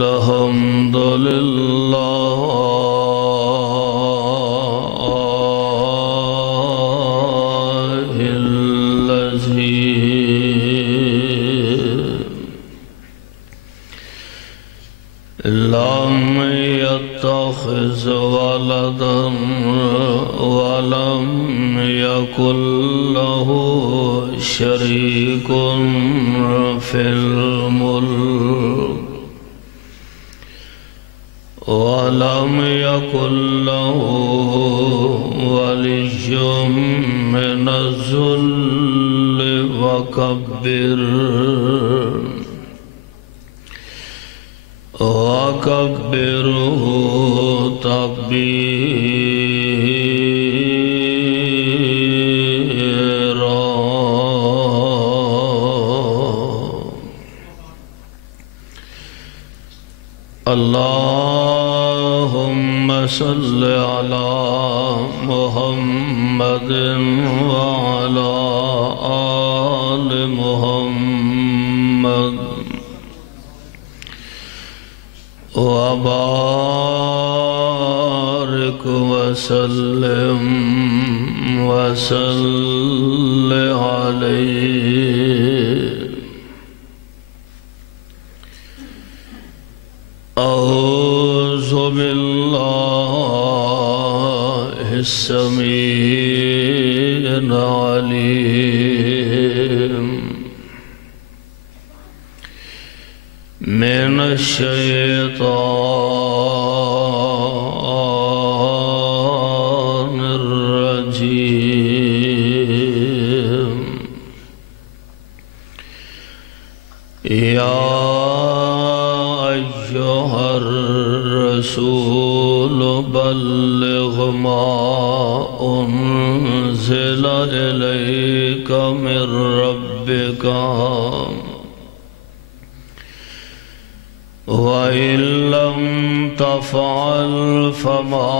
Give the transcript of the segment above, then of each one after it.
الحمد لله الذي لم يتخذ ولدا ولم يكن له شريك في الملك ولم يكن له ولي من الذل وكبره تكبيرا. اللهم صل على محمد وعلى آل محمد وبارك وسلم وصل عليه. أعوذ بالله السميع العليم من الشيطان الرجيم. يا أيها الرسول بلغ ما أنزل إليك من ربك وإن لم تفعل فما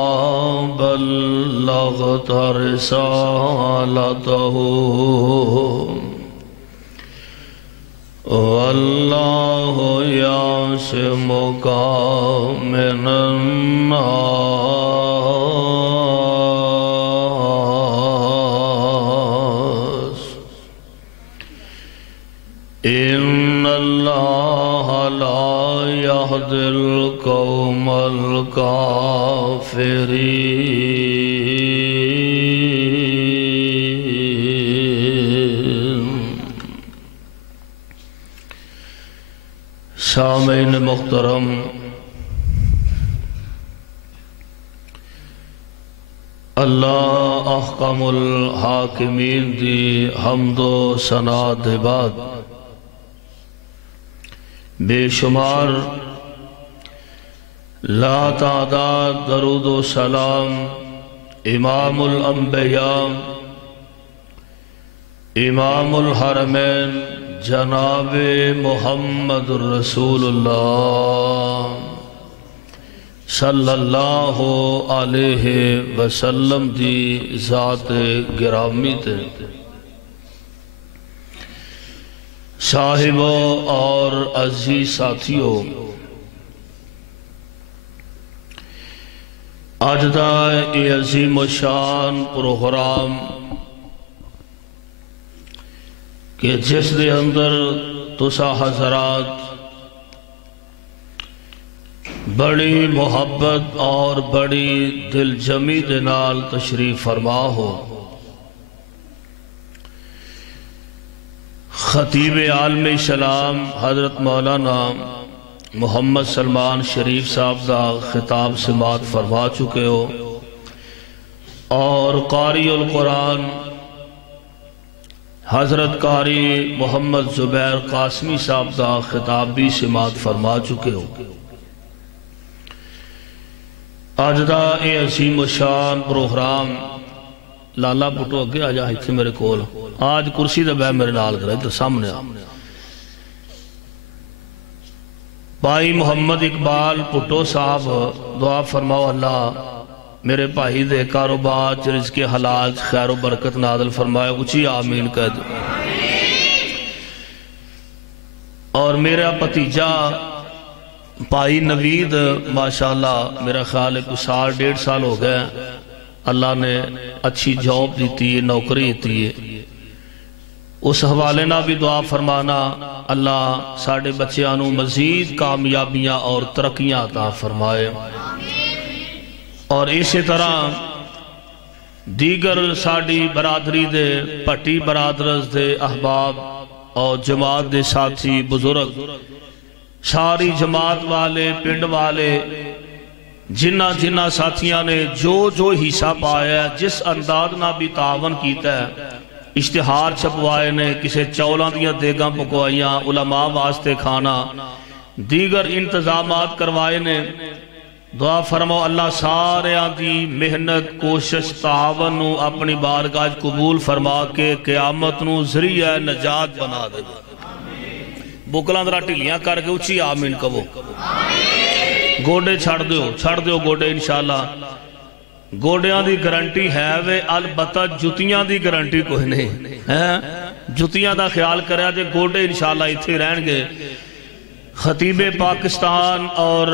بلغت رسالته والله يعصمك من الناس. إن الله لا يهدي القوم الكافرين. سامعین محترم، اللہ احکم الحاکمین دی حمد و ثنا دے بعد بے شمار لا تعداد درود و سلام امام الانبیاء امام الحرمین جناب محمد رسول اللہ صلی اللہ علیہ وسلم دی ذات گرامی تے صاحبوں اور عزیز ساتھیوں، آج دا اے عظیم و شان پروگرام کہ جس دے اندر تسا حضرات بڑی محبت اور بڑی دل جمی دے نال تشریف فرما ہو، خطیب عالم اسلام حضرت مولانا محمد سلمان شریف صاحب دا خطاب سماعت فرما چکے ہو، اور قاری القرآن حضرت قاری محمد زبیر قاسمی صاحب دا خطاب بھی سماعت فرما چکے ہو۔ آج دا اے عظیم و شان پروگرام لالا بٹو اگے آجا ہی میرے کول، آج کرسی دا بے میرے نال کرے تو سامنے آ بھائی محمد اقبال بٹو صاحب دعا فرماؤ اللہ میرے بھائی دے کاروبار رزق حلال خیر و برکت نازل فرمائے، اچھی آمین کہہ دو۔ اور میرا بھتیجا بھائی نوید ماشاءاللہ میرا خیال ہے کچھ سال 1.5 سال ہو گئے اللہ نے اچھی جاب دیتی ہے، نوکری دیتی ہے، اس حوالے نہ بھی دعا فرمانا اللہ ساڑھے بچیاں نو مزید کامیابیاں اور ترقیاں عطا فرمائے، اور اسی طرح دیگر ساڑھی برادری دے پٹی برادرز دے احباب اور جماعت دے ساتھی بزرگ ساری جماعت والے پنڈ والے جنہ ساتھیاں نے جو حصہ پایا جس انداز نہ بھی تعاون کیتا ہے، اشتہار چھپوائے نے، کسے چولاں دیاں دیگاں پکوائیاں، علماء واسطے کھانا، دیگر انتظامات کروائے نے، دعا فرماؤ اللہ سارے دی محنت کوشش تعاون نو اپنی بارگاہ قبول فرما کے قیامت نو ذریعہ نجات بنا دے۔ بکلاں درہ ٹھلیاں کر کے اچھی آمین کہو، گوڑے چھڑ دیو گوڑے انشاءاللہ، گوڑیاں دی گارنٹی ہے وے، البتہ جتیاں دی گارنٹی کوئی نہیں، جتیاں دا خیال کریا جے گوڑے انشاءاللہ اتھے رہن گے۔ خطیب پاکستان اور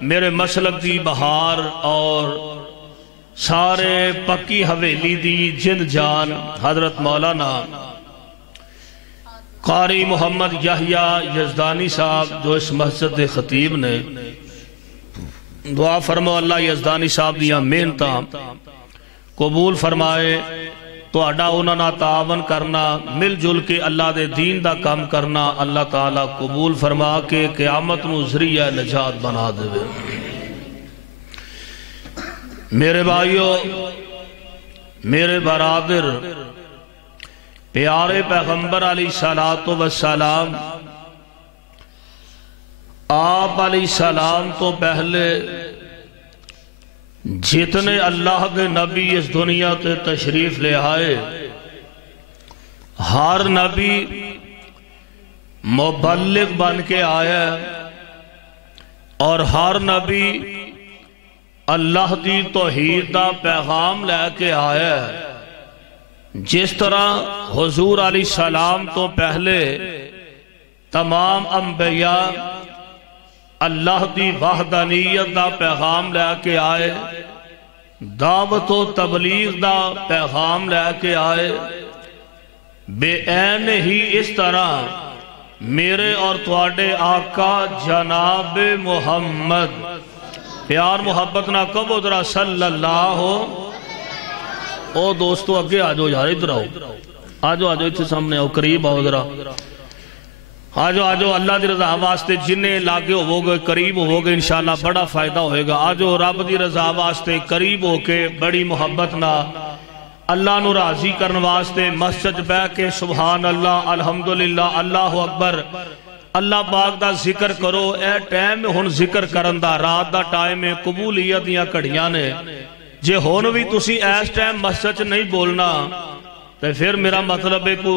میرے مسلک دی بہار اور سارے پکی حویلی دی جند جان حضرت مولانا قاری محمد یحییٰ یزدانی صاحب جو اس مسجد دے خطیب نے، دعا فرماؤ اللہ یزدانی صاحب دیاں محنتاں قبول فرمائے، تو اڈا انہاں تعاون کرنا مل جل کے اللہ دے دین دا کام کرنا اللہ تعالیٰ قبول فرما کے قیامت نو ذریعہ نجات بنا دے۔ میرے بھائیو، میرے برادر، پیارے پیغمبر علیہ السلام آپ علیہ السلام تو پہلے جتنے اللہ کے نبی اس دنیا تے تشریف لے آئے، ہر نبی مبلغ بن کے آیا اور ہر نبی اللہ دی توحید دا پیغام لے کے آیا۔ جس طرح حضور علیہ السلام تو پہلے تمام انبیاء اللہ دی وحدانیت دا پیغام لے کے آئے، دعوت و تبلیغ دا پیغام لے کے آئے، بے عین ہی اس طرح میرے اور تواڈے آقا جناب محمد، پیار محبت نہ کبو ذرا صلی اللہ او دوستو اگے آجو یار، ادھر آجو اتھے سامنے آؤ، قریب آؤ ذرا، آجو اللہ دی رضا واسطے جنہیں لاگے ہو گئے قریب ہو گئے انشاءاللہ بڑا فائدہ ہوئے گا۔ آجو رب دی رضا واسطے قریب ہو کے بڑی محبت نہ اللہ نو راضی کرن واسطے مسجد بہ کے سبحان اللہ الحمدللہ اللہ اکبر اللہ پاک دا ذکر کرو۔ اے ٹائم میں ہن ذکر کرن دا رات دا ٹائم میں قبولیت دیاں کڑیاں نے، جے ہون بھی تسی ایس ٹائم مسجد نہیں بولنا تو پھر میرا مطلب ہے کو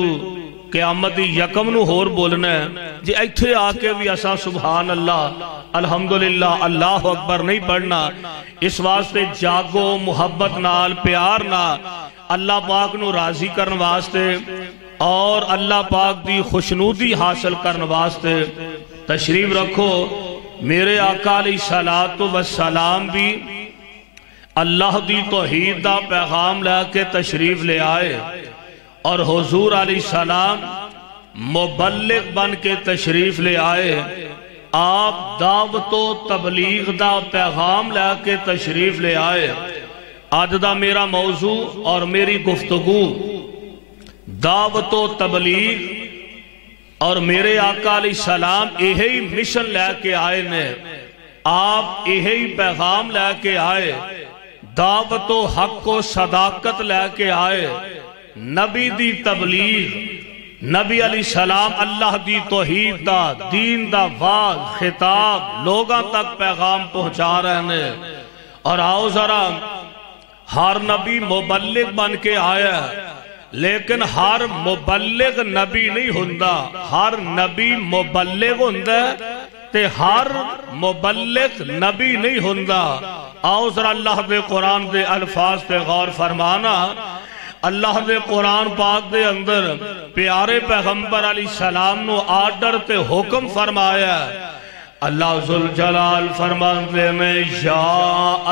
قیامت دی یکم نو ہور بولنا ہے، جے ایتھے آکے بھی اسا سبحان اللہ الحمدللہ اللہ اکبر نہیں پڑھنا۔ اس واسطے جاگو محبت نال پیار نال اللہ پاک نو راضی کرن واسطے اور اللہ پاک دی خوشنودی حاصل کرن واسطے تشریف رکھو۔ میرے آقا علیہ السلام بھی اللہ دی توحید دا پیغام لے کے تشریف لے آئے اور حضور علیہ السلام مبلغ بن کے تشریف لے آئے، آپ دعوت و تبلیغ دا پیغام لے کے تشریف لے آئے۔ آج دا میرا موضوع اور میری گفتگو دعوت و تبلیغ اور میرے آقا علیہ السلام یہی مشن لے کے آئے نے، آپ یہی پیغام لے کے آئے، دعوت و حق و صداقت لے کے آئے، نبی دی تبلیغ، نبی علیہ السلام اللہ دی توحید دا دین دا واض خطاب لوگاں تک پیغام پہنچا رہے ہیں۔ اور آؤ ذرا، ہر نبی مبلغ بن کے آیا، لیکن ہر مبلغ نبی نہیں ہوندا، ہر نبی مبلغ ہوندا تے ہر مبلغ نبی نہیں ہوندا۔ آؤ ذرا اللہ دے قرآن دے الفاظ تے غور فرمانا۔ اللہ دے قرآن پاک دے اندر پیارے پیغمبر علیہ السلام نو آرڈر تے حکم فرمایا، اللہ ذوالجلال فرماتے ہیں یا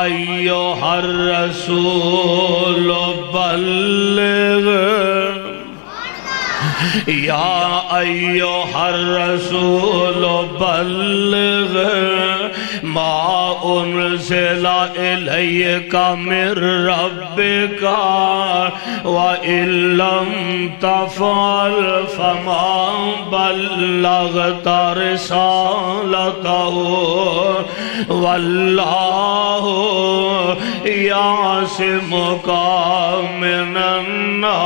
ایھا الرسول بلغ یا ایھا الرسول بلغ ما انزل الیک من ربک وان لم تفعل فما بلغت رسالته واللہ یعصمک من الناس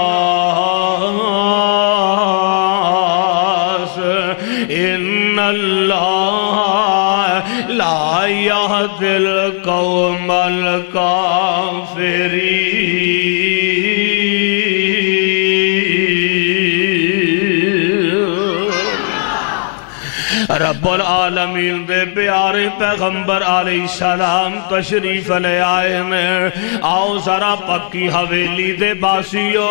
ان اللہ لا يهدي القوم الكافرين رب العالمین دے پیارے پیغمبر علیہ السلام تشریف لے آئے ہیں آؤ ذرا پکی حویلی دے باسیوں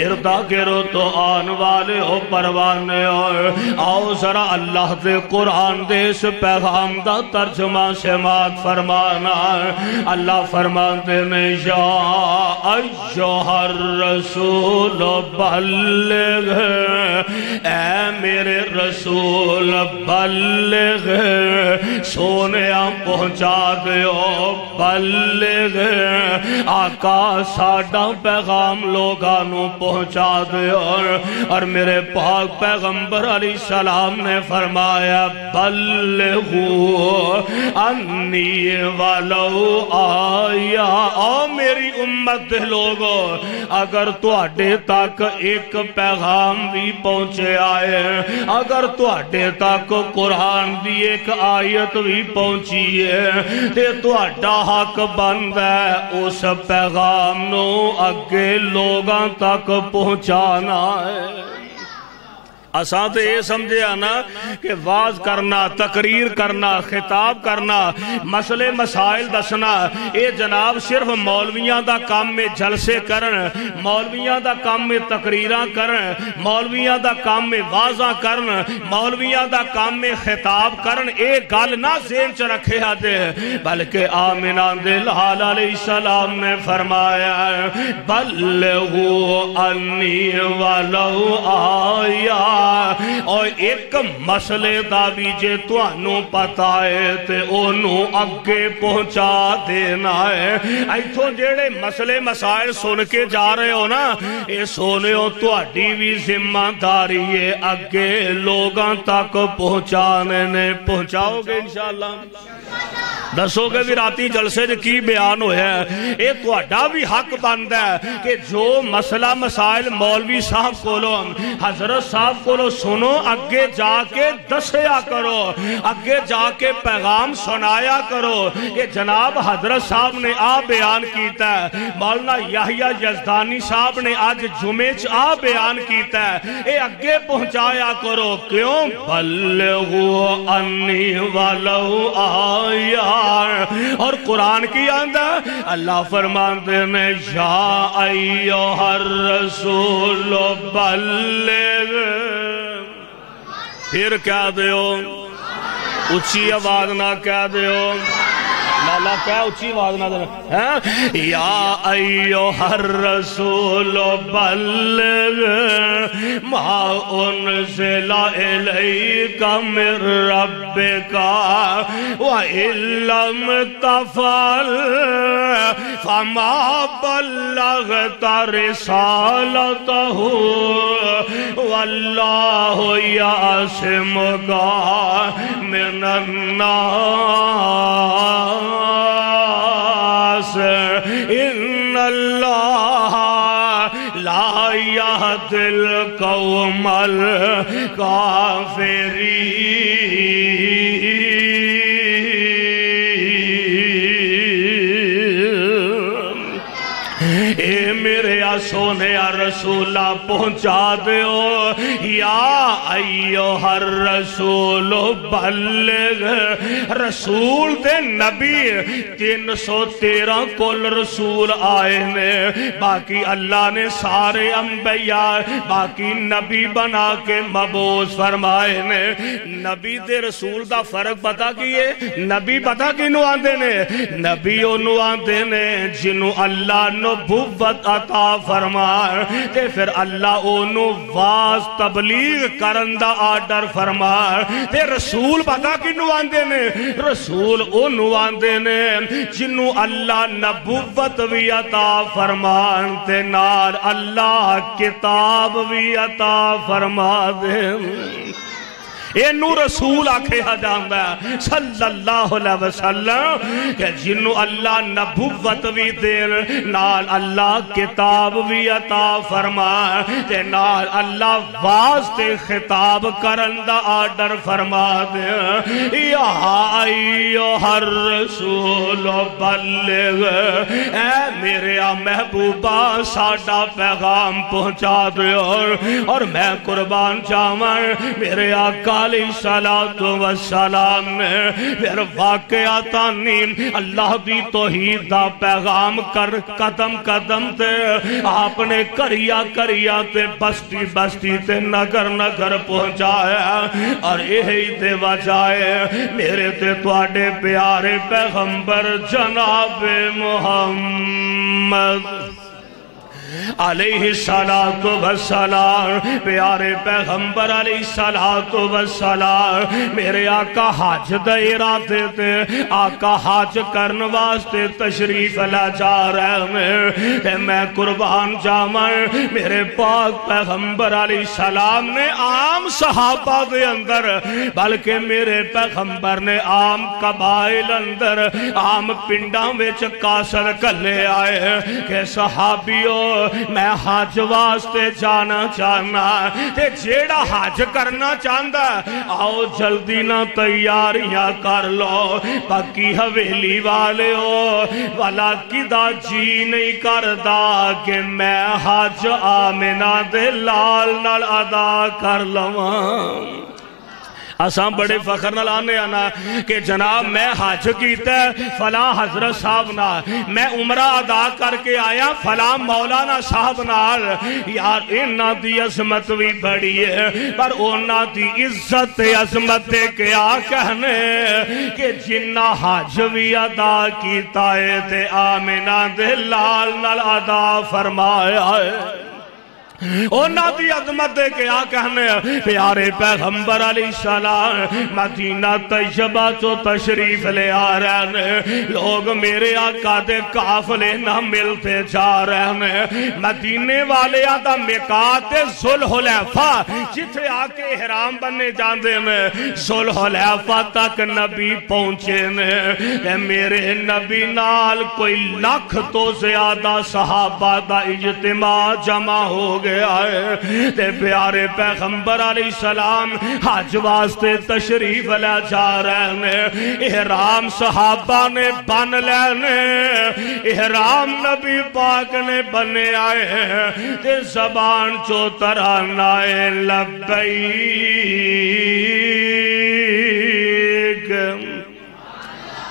اردا کرو تو آن والے ہو پروانے ہو آؤ ذرا اللہ دے قرآن دے اس پیغام دا ترجمہ سماعت فرمانا اللہ فرماتے ہیں یا ایھا الرسول بلغ اے میرے رسول بلغ سونیا پہنچا دیو بلغ آقا ساڈا پیغام لوگانو پہنچا دیو اور میرے پاک پیغمبر علیہ السلام نے فرمایا بلغو انی ولو آیا او میری امت لوگو اگر تواڈے تک ایک پیغام بھی پہنچے آئے اگر تواڈے تک قرآن دی ایک آیت بھی پہنچی ہے تے تواڈا حق بند ہے اس پیغام نو اگے لوگاں تک پہنچانا ہے اساں تے یہ سمجھے آنا کہ واز کرنا تقریر کرنا خطاب کرنا مسئلے مسائل دسنا اے جناب صرف مولویاں دا کام میں جلسے کرن مولویاں دا کام میں تقریراں کرن مولویاں دا کام میں وازاں کرن مولویاں دا کام میں خطاب کرن اے گل نہ ذہن چ رکھے آدے بلکہ آمنہ دلال علیہ السلام نے فرمایا بلغو انی ولو آیا اور ایک مسئلے دا بھی جے تو انو پتا ہے تے انو اگے پہنچا دینا ہے ایتھوں جیڑے مسئلے مسائل سن کے جا رہے ہو نا اے سونے ہو تو اڈی بھی ذمہ داری ہے اگے لوگاں تک پہنچانے نے پہنچاؤ گے انشاءاللہ دسو گے بھی راتی جلسے کی بیان ہویا ہے اے تو اڈا بھی حق بند ہے کہ جو مسئلہ مسائل مولوی صاحب کولو حضرت صاحب کولو سنو اگے جا کے دسیا کرو اگے جا کے پیغام سنایا کرو کہ جناب حضرت صاحب نے آ بیان کیتا ہے مولانا یحییٰ یزدانی صاحب نے آج جمعے چ آ بیان کیتا ہے اے اگے پہنچایا کرو کیوں بلغو انی ولو آیا اور قرآن کی آندہ اللہ فرماتے ہیں یا ایھا الرسول بلغ پھر کیا دیو اچھی آواز نہ کیا دیو لالا کیا اچھی آواز نہ دیو یا ایھا الرسول بلغ ما انزل الیک من ربک وان لم تفعل فما بلغت رسالته واللہ یعصمک من الناس ان اللہ لا يهدي القوم الكافرين اے میرے سونے رسولہ پہنچا دیو یا ایوہ الرسول بلغ رسول دے نبی 313 کل رسول آئے نے باقی اللہ نے سارے انبیاء باقی نبی بنا کے مبعوث فرمائے نے نبی دے رسول دا فرق پتا کیے نبی پتا کینو آندے نے نبی انو آندے نے جنو اللہ نبوت عطا فرمائے تے پھر اللہ انو واز تبلیغ کرندہ آرڈر فرمائے تے رسول پتا کینو آندے نے رسول انو آندے نے جنو اللہ نبوت بھی عطا فرمائے تے نال اللہ کتاب بھی عطا فرما دے اینو رسول آکھے جاندا ہے صلی اللہ علیہ وسلم کہ جنو اللہ نبوت بھی دین نال اللہ کتاب بھی عطا فرما تے نال اللہ واسطے خطاب کرندہ آرڈر فرما دے یا ایوہ الرسول بلغ اے میرے محبوبہ ساڈا پیغام پہنچا دے اور میں قربان جاواں میرے آقا علیہ السلام نے پھر واقعاتانی اللہ دی توحید دا پیغام کر قدم قدم تے آپ نے کریا تے بستی بستی تے نگر نگر پہنچایا اور یہی تے وجائے میرے تے تواڈے پیارے پیغمبر جناب محمد علیہ السلام پیارے پیغمبر علیہ السلام میرے آقا حج دے ارادے تے آقا حج کرن واسطے تشریف لا جا رہے ہیں میں قربان جاواں میرے پاک پیغمبر علیہ السلام نے عام صحابہ دے اندر بلکہ میرے پیغمبر نے عام قبائل اندر عام پنڈاں وچ قاصد کلے آئے کہ صحابیوں میں حج واسطے جانا چاہنا تے جیڑا حج کرنا چاہندا آؤ جلدی نہ تیاریاں کر لو باقی حویلی والے ہو والا کدا جی نہیں کردا کہ میں حج آمنہ دے لال نال ادا کر لواں اساں بڑے فخر نال آنے آنا کہ جناب میں حج کیتا ہے فلاں حضرت صاحب نال میں عمرہ ادا کر کے آیا فلاں مولانا صاحب نال یار انہاں دی عظمت بھی بڑی ہے پر انہاں دی عزت عظمت کیا کہنے کہ جنہ حج بھی ادا کیتا ہے تے آمنہ دے لال نال ادا فرمایا ہے اونا دی عظمت کیا کہنے پیارے پیغمبر علیہ السلام مدینہ طیبہ چو تشریف لے آ رہے ہیں لوگ میرے آقا دے قافلے نہ ملتے جا رہے ہیں مدینے والے آدھا میقات ذوالحلیفہ جتھے آکے احرام بننے جاندے میں ذوالحلیفہ تک نبی پہنچے نے میرے نبی نال کوئی لاکھ تو زیادہ صحابہ دا اجتماع جمع ہو گیا ہے تے پیارے پیغمبر علیہ السلام حج واسطے تشریف لے جا رہے ہیں احرام صحابہ نے بن لینے احرام نبی پاک نے بنے آئے ہیں تے زبان چو ترانائے لبیک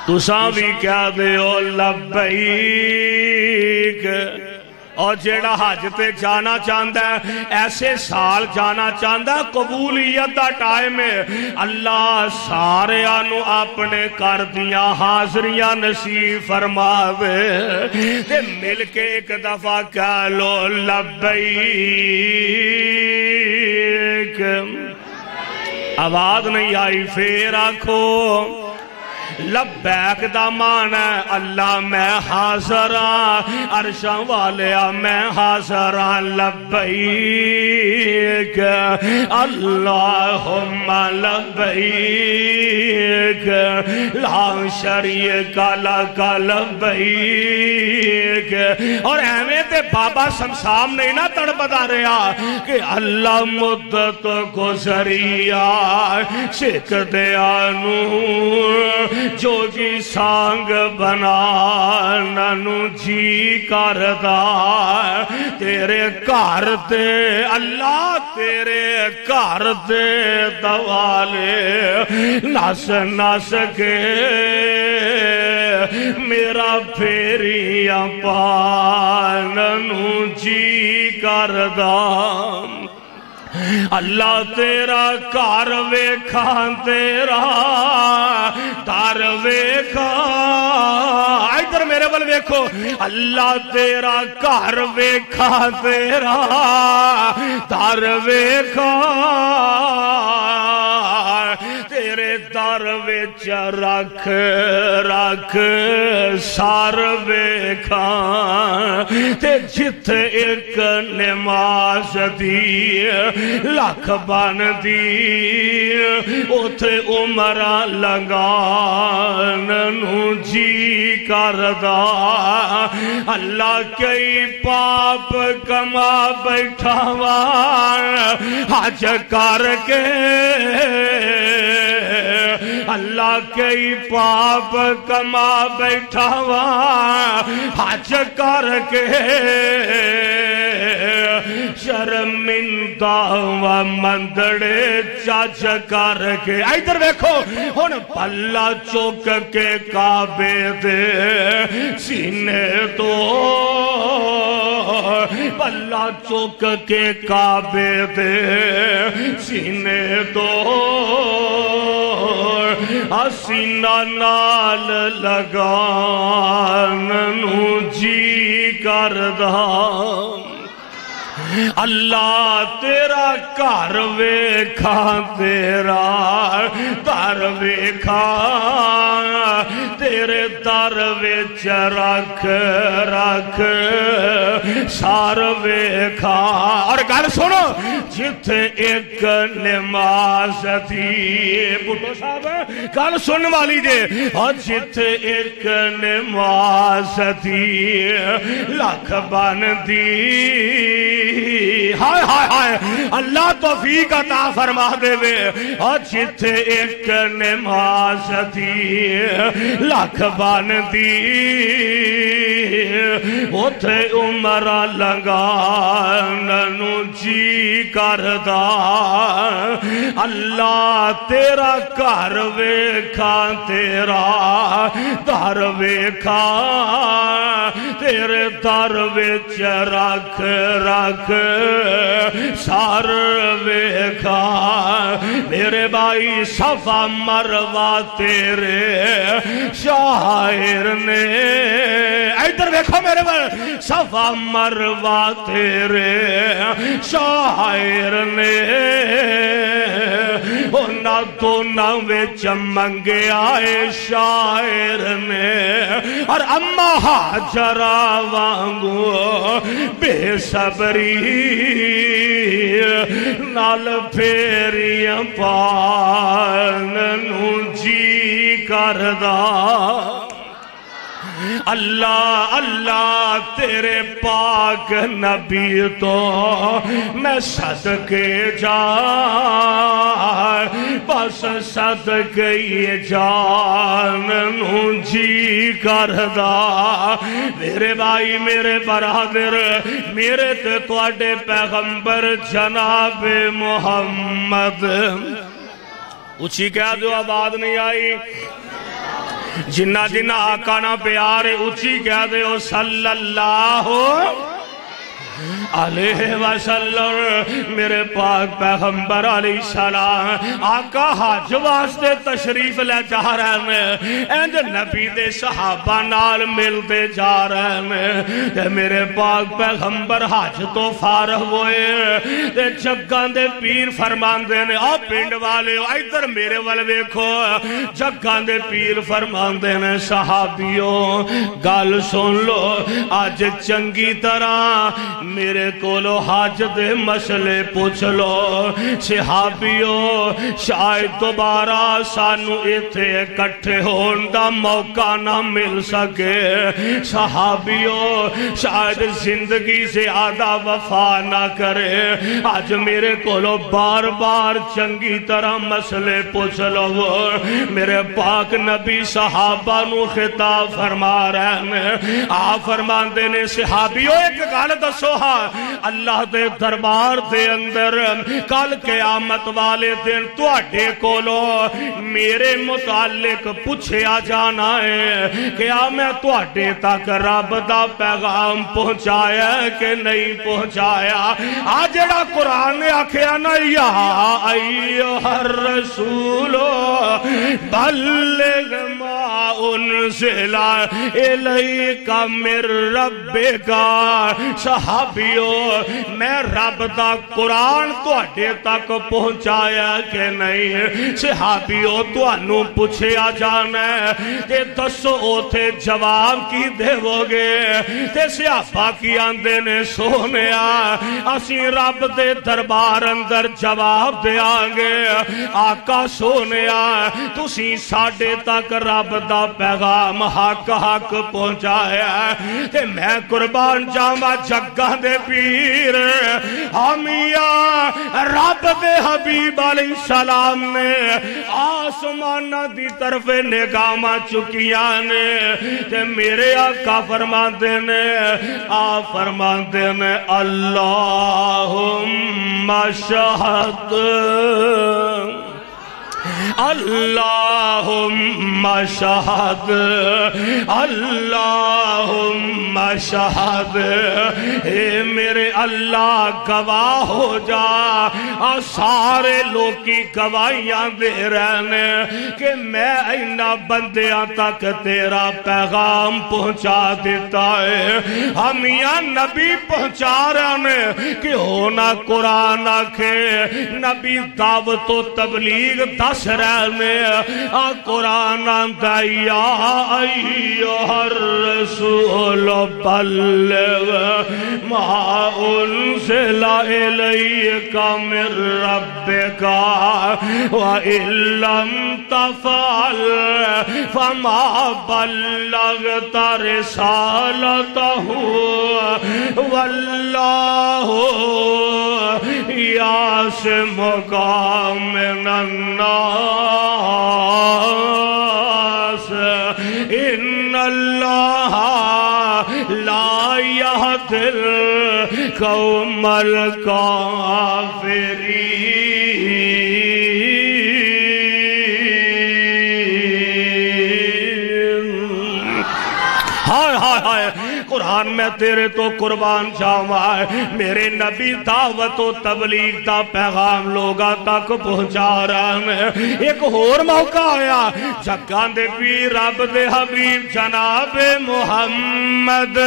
تساں بھی کیا دے او لبیک اور جیڑا حج تے جانا چاہندہ ہے ایسے سال جانا چاہندہ ہے قبولیت دا ٹائم ہے اللہ سارے آنو اپنے کر دیا حاضریاں نصیب فرما دے تے مل کے ایک دفعہ کہہ لو لبیک آواز نہیں آئی پھر آنکھو لبیک دا معنی اللہ میں حاضراں عرشاں والیا میں حاضراں لبیک اللہم لبیک لا شریک لک لبیک اور ایویں تے بابا شمشام نہیں نہ تڑپدا رہا کہ اللہ مدت کو ذریعہ شک دیانو جوگی سانگ بنانو جی کردا تیرے گھر تے اللہ تیرے گھر تے دوالے نس نس کے میرا پھیریاں پاننو جی کردا اللہ تیرا کار ویکھاں تیرا دار ویکھاں ادھر میرے ول ویکھو اللہ تیرا کار ویکھاں تیرا دار ویکھاں تیرے در وچ رکھ رکھ سار ویکھاں تے جت ایک نماز دی لکھ بن دی اوتھے عمرہ لگاننو جی کردا اللہ کئی پاپ کما بیٹھا وان حج کر کے اللہ کئی پاپ کما بیٹھا وان حج کر کے شرمندہ و مندڑے چاچ کر کے ادھر دیکھو ہن پلہ چوک کے کعبے دے سینے تو پلہ چوک کے کعبے دے سینے تو سینہ نال لگاننو جی کردا اللہ تیرا گھر ویکھاں تیرا در ویکھاں تیرے در وچ رکھ رکھ سار ویکھاں اور گل سنو جتھے ایک نماز تھی بھٹو صاحب گل سن والی جے اور جتھے ایک نماز تھی لکھ بن دی ہائے ہائے ہائے اللہ توفیق عطا فرما دے وے اور جتھے ایک نماز تھی لکھ بن دی اوتھے عمرہ لگاننو جی کردا اللہ تیرا گھر ویکھاں تیرا در ویکھاں تیرے در وچ رکھ رکھ سار ویکھاں میرے بھائی صفا مروہ تیرے شاعر نے ادھر دیکھو میرے بھائی صفا مروہ تیرے شاعر نے نہ دونوں وچ منگے آئے شاعر نے اور اما ہاجرہ وانگو بے صبری نال پھیریاں پاننو جی کردا اللہ اللہ تیرے پاک نبی تو میں صدقے جا بس صدقے جاننو جی کردا میرے بھائی میرے برادر میرے تے تواڈے پیغمبر جناب محمد اچھی کہہ دو آباد نہیں آئی جنہ جنہ آقا نہ پیارے اچھی کہہ دے ہو صلی اللہ علیہ وسلم میرے پاک پیغمبر علیہ السلام آقا حج واسطے تشریف لے جا رہے ہیں اینج نبی دے صحابہ نال مل دے جا رہے ہیں تے میرے پاک پیغمبر حج تو فارغ ہوئے تے جگاں دے پیر فرمان دے نے آ پنڈ والے ادھر میرے والے ویکھو جگاں دے پیر فرمان دے نے صحابیوں گل سن لو آج چنگی طرح میرے میرے کولو حج دے مسئلے پوچھ لو صحابیو شاید دوبارہ سانو ایتھے اکٹھے ہون دا موقع نہ مل سکے صحابیو شاید زندگی سے زیادہ وفا نہ کرے آج میرے کولو بار بار چنگی طرح مسئلے پوچھ لو میرے پاک نبی صحابہ نو خطاب فرما رہے ہیں آپ فرمان دینے صحابیو ایک گل دسو ہاں اللہ دے دربار دے اندر کل قیامت والے دن تواڈے کولو میرے متعلق پوچھیا جانا ہے کیا میں تواڈے تک رب دا پیغام پہنچایا کہ نہیں پہنچایا آج جڑا قرآن نے آکھیا نا یا ایھا الرسول بلغ ما انزل الیک من ربک صحابیو میں رب دا قرآن تواڈے تک پہنچایا کہ نہیں صحابیو تانوں پوچھیا جانا ہے تے دسو اوتھے جواب کی دیو گے تے صحابہ کی آندے نے سونیا اسی رب دے دربار اندر جواب دیاں گے آقا سونیا تسی ساڈے تک رب دا پیغام حق حق پہنچایا تے میں قربان جاواں جگہ دے پیر ہمیا رب دے حبیب علیہ السلام نے آسمانہ دی طرف نگاہ چکیاں نے تے میرے آقا فرماندے نے فرماندے نے اللہم شہد اللہم شہد اللہم شہد اے میرے اللہ گواہ ہو جا سارے لوگی گواہیاں دے رہنے کہ میں اینا بندیاں تک تیرا پیغام پہنچا دیتا ہے ہمیاں نبی پہنچا رہنے کہ ہونا قرآن آکھے نبی دعوت و تبلیغ دس رہنے قرآن دیا ایھا الرسول بلغ ما انزل الیک من ربک وَإِن لَّمْ تَفْعَلْ فَمَا بَلَّغْتَ رِسَالَتَهُ وَاللَّهُ يَعْصِمُكَ مِنَ النَّاسِ إِنَّ اللَّهَ لَا يَهْدِي الْقَوْمَ الْكَافِرِينَ قرآن میں تیرے تو قربان جاواں میرے نبی دعوت و تبلیغ دا پیغام لوگاں تک پہنچا رہا ہے ایک اور موقع آیا جگہ دے پیر رب دے حبیب جناب محمد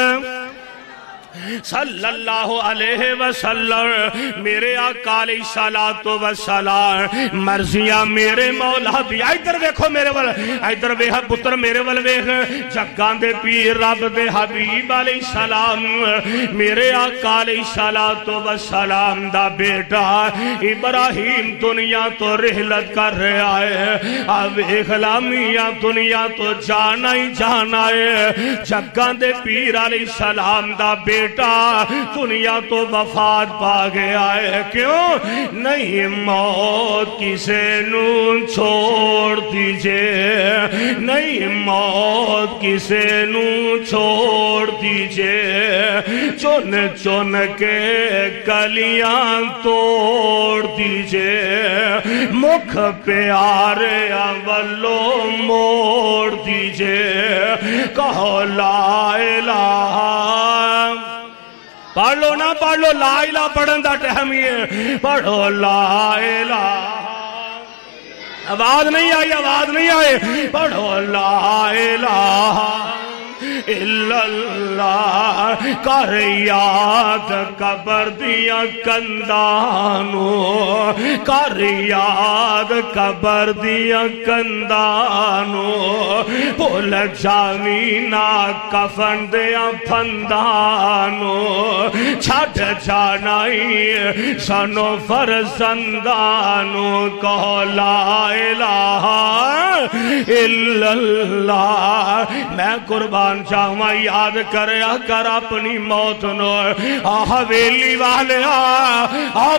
صلی اللہ علیہ وسلم میرے آقا علیہ السلام مرضیاں میرے مولا دی ادھر ویکھو میرے ول ادھر ویکھ پتر میرے ول ویکھ جگاں دے پیر رب دے حبیب علیہ السلام میرے آقا علیہ السلام دا بیٹا ابراہیم دنیا تو رحلت کر رہا ہے اب اخلامیاں دنیا تو جانا ہی جانا ہے جگاں دے پیر علیہ السلام دا بیٹا دنیا تو وفات پا گیا ہے کیوں نہیں موت کسے نون چھوڑ دیجئے نہیں موت کسے نون چھوڑ دیجئے چن چن کے کلیاں توڑ دیجئے مکھ پیارے اولو موڑ دیجئے کہو لا الہ پڑھ لو نا پڑھ لو لا الہ پڑھن دا ٹائم ہی ہے پڑھو لا الہ آواز نہیں آئی پڑھو لا الہ الا اللہ کر یاد قبر دیا کندانو کر یاد قبر دیا کندانو بھول جاوی نا کفن دیا پھندانو چھٹ جانائی سنو فرزندانو کہو لا الہ الا اللہ میں قربان چاہوں یاد کریا کر اپنی موت نو حویلی والے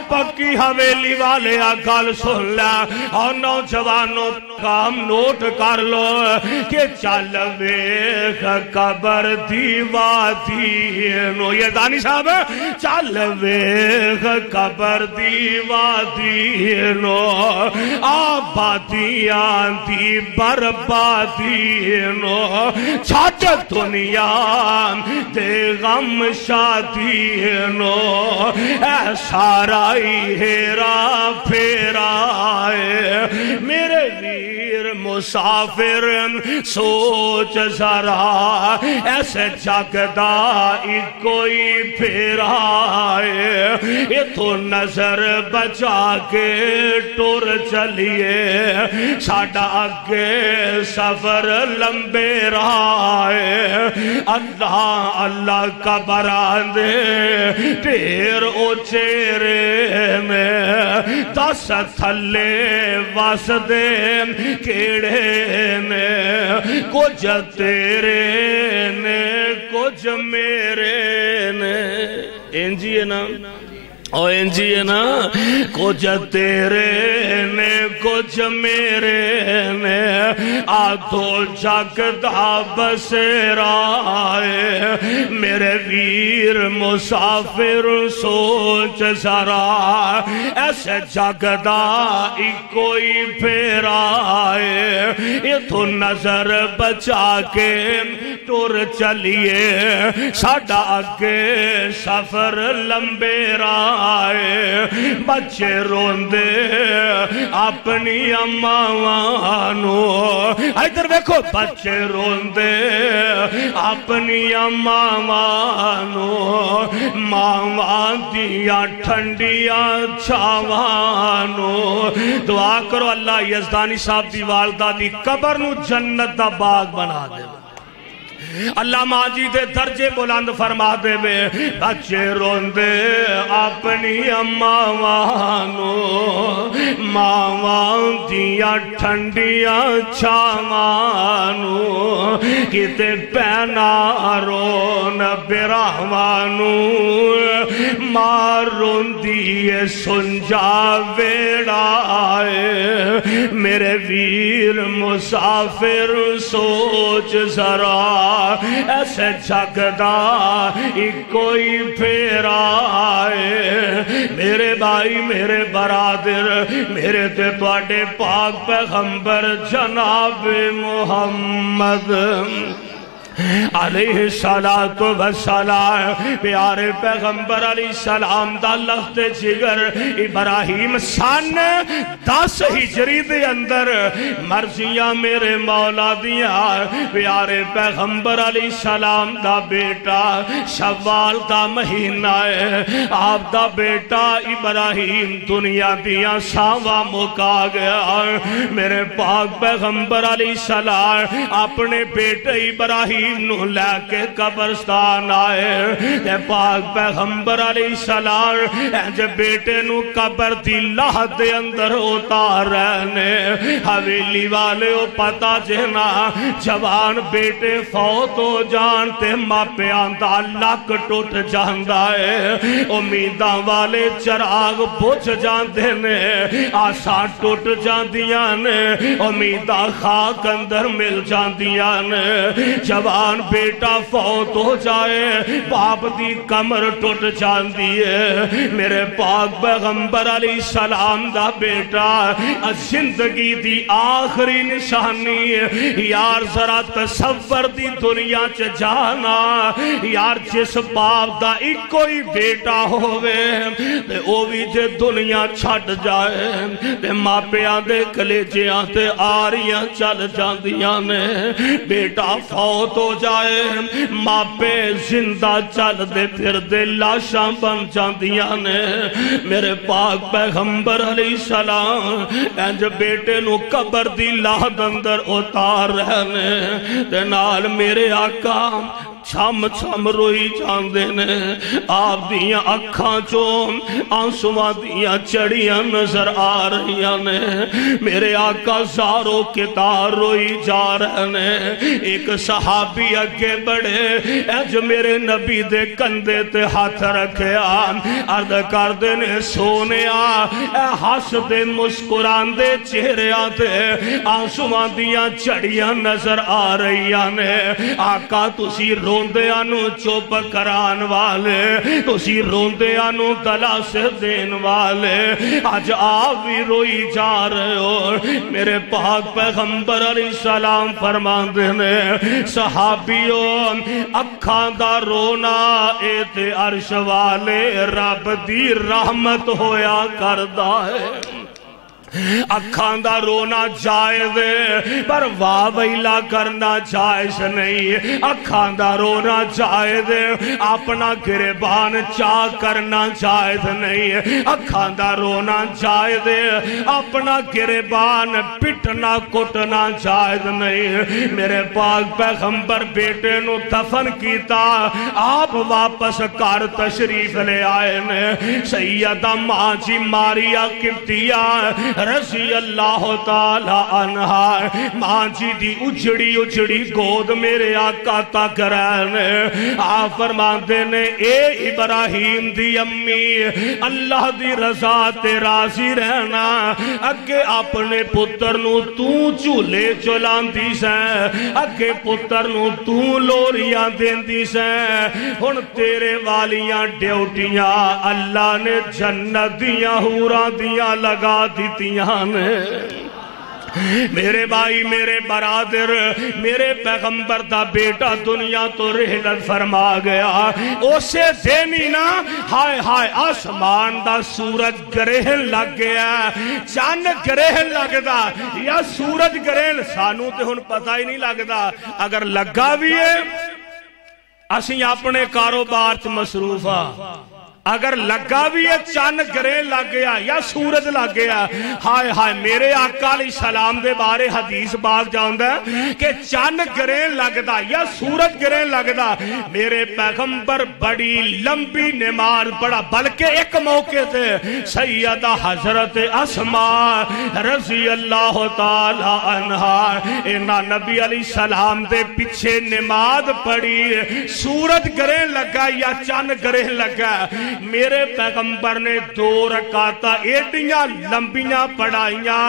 پکی حویلی والے گل سن لیا نوجوانوں کام نوٹ کر لو کہ چل ویخ قبر دی وادی نو یہ دانی صاحب چل ویخ قبر دی وادی نو آبادیاں دی بربادی نو چھٹ دنیا دے غم شادی نو اے سارا ہی ہیرا پھیرا ہے میرے ویر مسافر سوچ ذرا ایسے جگدا کوئی پھیرا ہے یہ تو نظر بچا کے ٹور چلیے ساڑھا آگے سفر لمبے رہا ہے اللہ اللہ کا براندے تیر او چیرے میں دس تھلے واسدے کیڑے نے کچھ تیرے نے کچھ میرے نے انجی ہے نا انجی ہے نا کچھ تیرے نے کچھ میرے نے آدھو جگدہ بسیرا ہے میرے ویر مسافر سوچ ذرا ایسے جگدہ کوئی پھیرا ہے یہ تو نظر بچا کے ٹور چلیے ساڑھا آگے سفر لمبے رہا بچے روندے اپنی اماوانو ادھر دیکھو بچے روندے اپنی اماوانو ماوان دیا ٹھنڈیا چھاوانو دعا کرو اللہ یزدانی صاحب دی والدہ دی قبر نو جنت دا باغ بنا دے اللہ ماجی دے درجے بلند فرما دے بے بچے روندے اپنی اماوانو ماوان دیا ٹھنڈیا چھاوانو کتے پینا رون براہوانو مارون دیئے سنجا ویڑا آئے میرے ویر مسافر سوچ ذرا ایسے جگدہ کوئی پھیرا ہے میرے بھائی میرے برادر میرے تے تواڈے پاک پیغمبر جناب محمد علیہ السلام پیارے پیغمبر علیہ السلام دا لخت جگر ابراہیم سن 10 ہجری دے اندر مرضیاں میرے مولا دیا پیارے پیغمبر علیہ السلام دا بیٹا شوال دا مہینہ ہے آپ دا بیٹا ابراہیم دنیا دیا ساوا مکا گیا میرے پاک پیغمبر علیہ السلام اپنے بیٹے ابراہیم نو لے کے قبرستان آئے تے پاک پیغمبر علیہ السلام جب بیٹے نو قبر دی لاہ دے اندر اتار رہنے حویلی والے او پتا جنا جوان بیٹے فوت ہو جانتے ماپیاں دا لک ٹوٹ جاندہ ہے امیداں والے چراغ بجھ جاندے نے آسان ٹوٹ جاندیاں نے امیداں خاک اندر مل جاندیاں نے جوان بیٹا فوت ہو جائے باپ دی کمر ٹوٹ جاندی ہے میرے پاک پیغمبر علیہ السلام دا بیٹا زندگی دی آخری نشانی یار ذرا تصور دی دنیا چ جانا یار جس باپ دا ایک کوئی بیٹا ہوئے تے او بھی جے دنیا چھٹ جائے تے ماپیاں دے کلیجیاں تے آریاں چل جاندیاں نے بیٹا فوت ہو جائے ماپے زندہ چل دے پھر دے لاشاں بن جاندیاں نے میرے پاک پیغمبر علیہ السلام انج بیٹے نو قبر دی لحد اندر اتار رہنے تے نال میرے آقا چھم چھم روئی جاندے نے آپ دیاں اکھاں چوں آنسواں دیاں چڑیاں نظر آ رہیاں نے میرے آقا زارو کتار روئی جا رہے نے ایک صحابی اگے بڑھے اج میرے نبی دے کندھے تے ہاتھ رکھیا عرض کر دے نے سونیا اے ہس دے مسکران دے چہریاں تے آنسواں دیاں چڑیاں نظر آ رہیاں نے آقا تسی روندیاں نو چوپ کران والے تسی روندیاں نو دلاسے دین والے آج آپ بھی روئی جا رہے ہو میرے پاک پیغمبر علیہ السلام فرماندے نے صحابیوں اکھاں دا رونا اے تے عرش والے رب دی رحمت ہویا کردہ ہے اکھان دا رونا جائز ہے پر واہ ویلا کرنا جائز نہیں اکھان دا رونا جائز ہے اپنا گریبان چاہ کرنا جائز نہیں اکھان دا رونا جائز ہے اپنا گریبان پٹنا کٹنا جائز نہیں میرے پاک پیغمبر بیٹے نو دفن کیتا آپ واپس کار تشریف لے آئے نے سیدہ ماں جی ماریا قبطیہ رضی اللہ تعالی عنہ ماں جی دی اجڑی اجڑی گود میرے آقا تک رہنے آپ فرماندے نے اے ابراہیم دی امی اللہ دی رضا تے راضی رہنا اگے اپنے پتر نو تو چولے چلان دی سیں اگے پتر نو تو لوریاں دین دی سیں ہن تیرے والیاں ڈیوٹیاں اللہ نے جنت دیاں حوراں دیاں لگا دیتیاں میرے بھائی میرے برادر میرے پیغمبر دا بیٹا دنیا تو رحلت فرما گیا اسے دینی نا ہائے ہائے آسمان دا سورج گرہن لگ گیا چاند گرہن لگ دا یا سورج گرہن سانو تے ہن پتہ ہی نہیں لگ دا اگر لگا بھی ہے اسی اپنے کاروبار چ مصروف ہاں اگر لگا بھی ہے چاند گرے لگ گیا یا سورج لگ گیا ہائے ہائے میرے آقا علیہ السلام دے بارے حدیث باغ جاندہ ہے کہ چاند گرے لگ دا یا سورج گرے لگ دا میرے پیغمبر بڑی لمبی نماز پڑھا بلکہ ایک موقع تھے سیدہ حضرت اسماء رضی اللہ تعالی عنہ انہا نبی علیہ السلام دے پیچھے نماز پڑھی سورج گرے لگا یا چاند گرے لگا میرے پیغمبر نے 2 رکعتاں ایڈیاں لمبیاں پڑھائیاں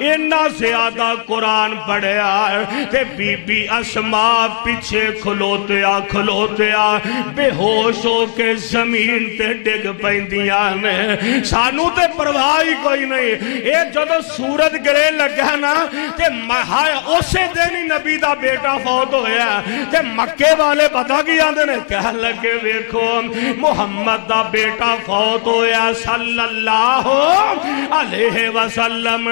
اتنا زیادہ قرآن پڑھیا تے بی بی اسماء پیچھے کھلوتیا بے ہوش ہو کے زمین تے ڈگ پیندیاں نے سانو تے پرواہی کوئی نہیں اے جدو سورج گرے لگا نا تے ہائے اسے دینی نبی دا بیٹا فوت ہویا تے مکے والے پتہ کی آندے نے کہہ لگے ویکھو محمد دا بیٹا فوت ہویا صلی اللہ علیہ وسلم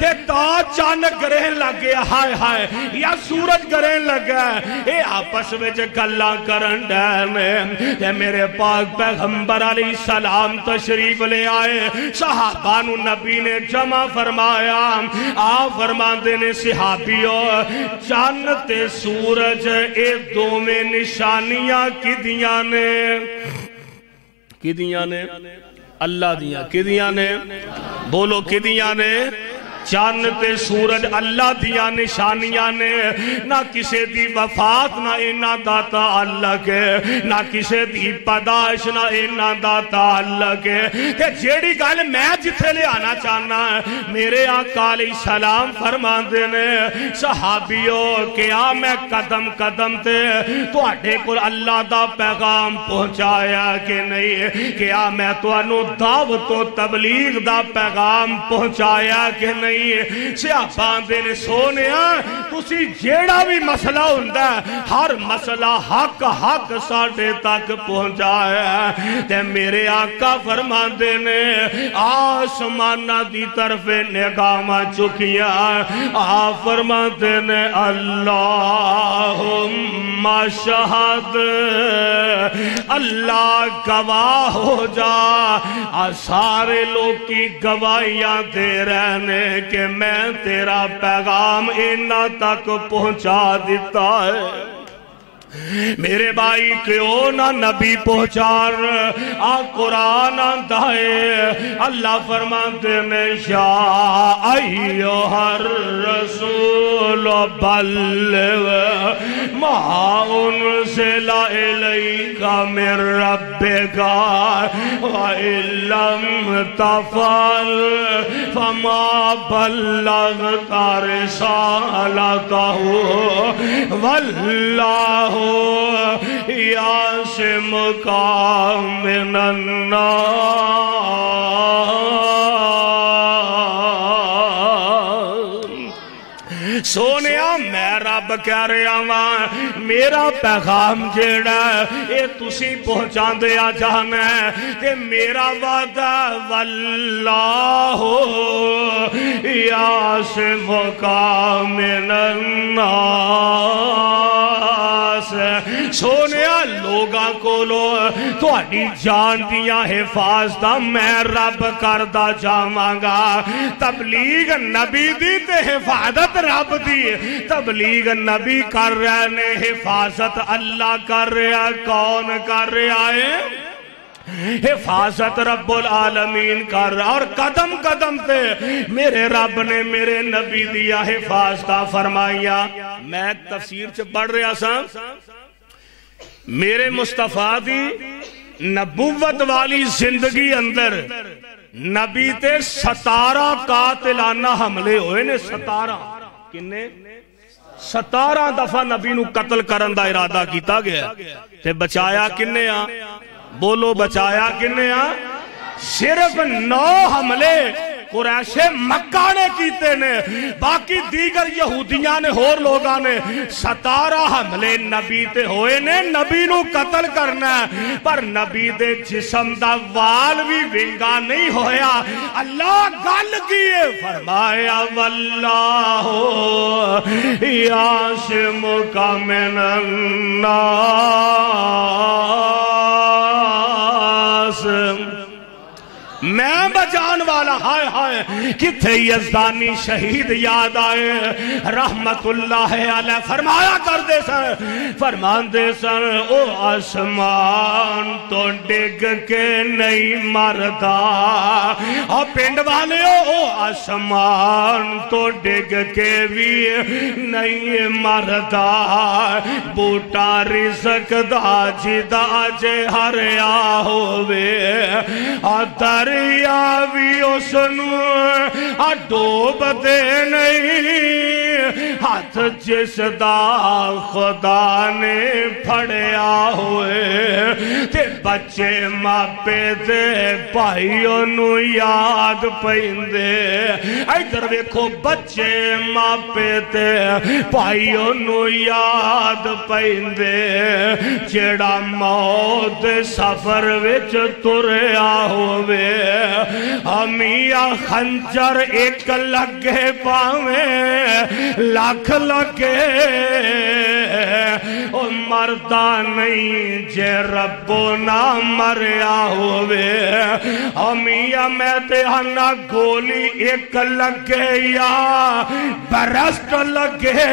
تے تا چاند گرہن لگ گیا ہائے ہائے یا سورج گرہن لگ گیا اے آپس وچ گلاں کرن ڈے تے میرے پاک پیغمبر علیہ السلام تشریف لے آئے صحابہ نو نبی نے جمع فرمایا آپ فرماندے نے صحابیوں چاند تے سورج اے دو میں نشانیاں کی دیاں نے کی دیاں نے اللہ دیاں کی دیاں نے بولو کی دیاں نے چاند تے سورج اللہ دیاں نشانیاں نے نہ کسے دی وفات نہ اینا داتا اللہ کے نہ کسے دی پدائش نہ اینا داتا اللہ کے کہ جیڑی گل میں جتھے لے آنا چاہنا ہے میرے آقا علیہ السلام فرمان دینے صحابیوں کیا میں قدم قدم تے تو اٹھے کل اللہ دا پیغام پہنچایا کہ نہیں کیا میں تو انو دعوت و تبلیغ دا پیغام پہنچایا کہ نہیں نہیں صحابہ دے سونیا تسی جیڑا بھی مسئلہ ہوندہ ہر مسئلہ حق ساڑھے تک پہنچایا تے میرے آقا فرماندے نے آسمانہ دی طرف نگاہ چکیا فرماندے نے اللہم شہد اللہ گواہ ہو جا سارے لوگ کی گواہیاں دے رہنے کہ میں تیرا پیغام انہاں تک پہنچا دیتا ہے میرے بھائی کیوں نہ نبی پہنچار قرآن آندائے اللہ فرماتے نے یا ایوہ الرسول بلغ ما انزل الیک من ربک وَإِن لَّمْ تَفْعَلْ فَمَا بَلَّغْتَ رِسَالَتَهُ وَاللَّهُ يَعْصِمُكَ مِنَ النَّاسِ سونیا میں رب کہہ رہا ہوں میرا پیغام جیڑا اے تسی پہنچان دیا جانا ہے کہ میرا وعدہ واللہ یعصمک من الناس سونیا لوگاں کو لو تو اڈی جان دیا حفاظتہ میں رب کردہ جاواں گا تبلیغ نبی دی تے حفاظت رب دی تبلیغ نبی کر رہے نے حفاظت اللہ کر رہا کون کر رہا ہے حفاظت رب العالمین کر رہا اور قدم قدم تے میرے رب نے میرے نبی دیا حفاظتہ فرمایا میں تفسیر چ پڑھ رہا سا میرے مصطفیٰ دی نبوت والی زندگی اندر نبی تے 17 قاتلانہ حملے ہوئے نے 17 کنے 17 دفعہ نبی نو قتل کرن دا ارادہ کیتا گیا تے بچایا کنے بولو بچایا کنے صرف 9 حملے قریش مکہ نے کیتے نے باقی دیگر یہودیاں نے اور لوگاں نے 17 حملے نبی تے ہوئے نے نبی نو قتل کرنا ہے پر نبی دے جسم دا وال بھی ونگا نہیں ہویا اللہ گل کیے فرمایا واللہ یعصمک من الناس میں بجان والا ہائے ہائے کتھے یزدانی شہید یاد آئے رحمت اللہ علیہ فرمایا کر دے سر فرمان دے سر او آسمان تو ڈگ کے نہیں مردا اور پنڈ والے او آسمان تو ڈگ کے بھی نہیں مردا بوٹا رزق دا جدا جے ہریا ہوئے دریا بھی اس نو ڈوب دے نہیں ہاتھ جس دا خدا نے پھڑیا ہوئے تے بچے ماپے دے بھائیوں نو یاد پہندے ادھر ویکھو بچے ماپے دے بھائیوں نو یاد پہندے جیڑا موت سفر وچ تریا ہوئے ہمیاں خنجر ایک لگے پاویں لاکھ لگے او مردہ نہیں جے ربو نہ مریا ہوئے ہمیاں میں تہانا گولی ایک لگے یا برسٹ لگے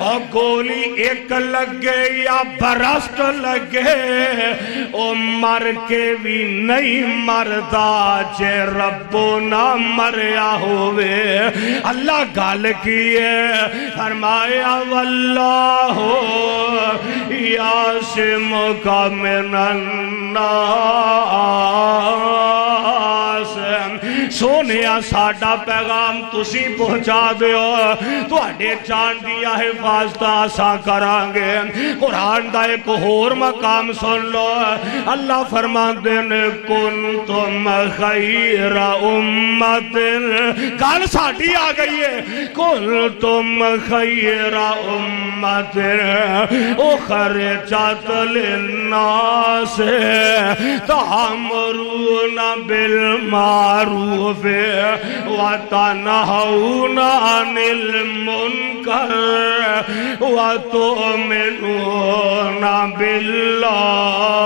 او گولی ایک لگے یا برسٹ لگے او مر کے بھی نہیں مردہ جے ربو نہ مریا ہوئے اللہ گال کیے فرمایا واللہ یعصمک من الناس سونے ساڈا پیغام تسی پہنچا دیو تواڈے جان دیا حفاظت اساں کرانگے قرآن دا ایک اور مقام سن لو اللہ فرماندے نے کنتم خیر امت گل ساڈی آ گئی ہے کنتم خیر امت اخرجت للناس تأمرون بالمعروف وتنهون عن المنکر وتؤمنون بالله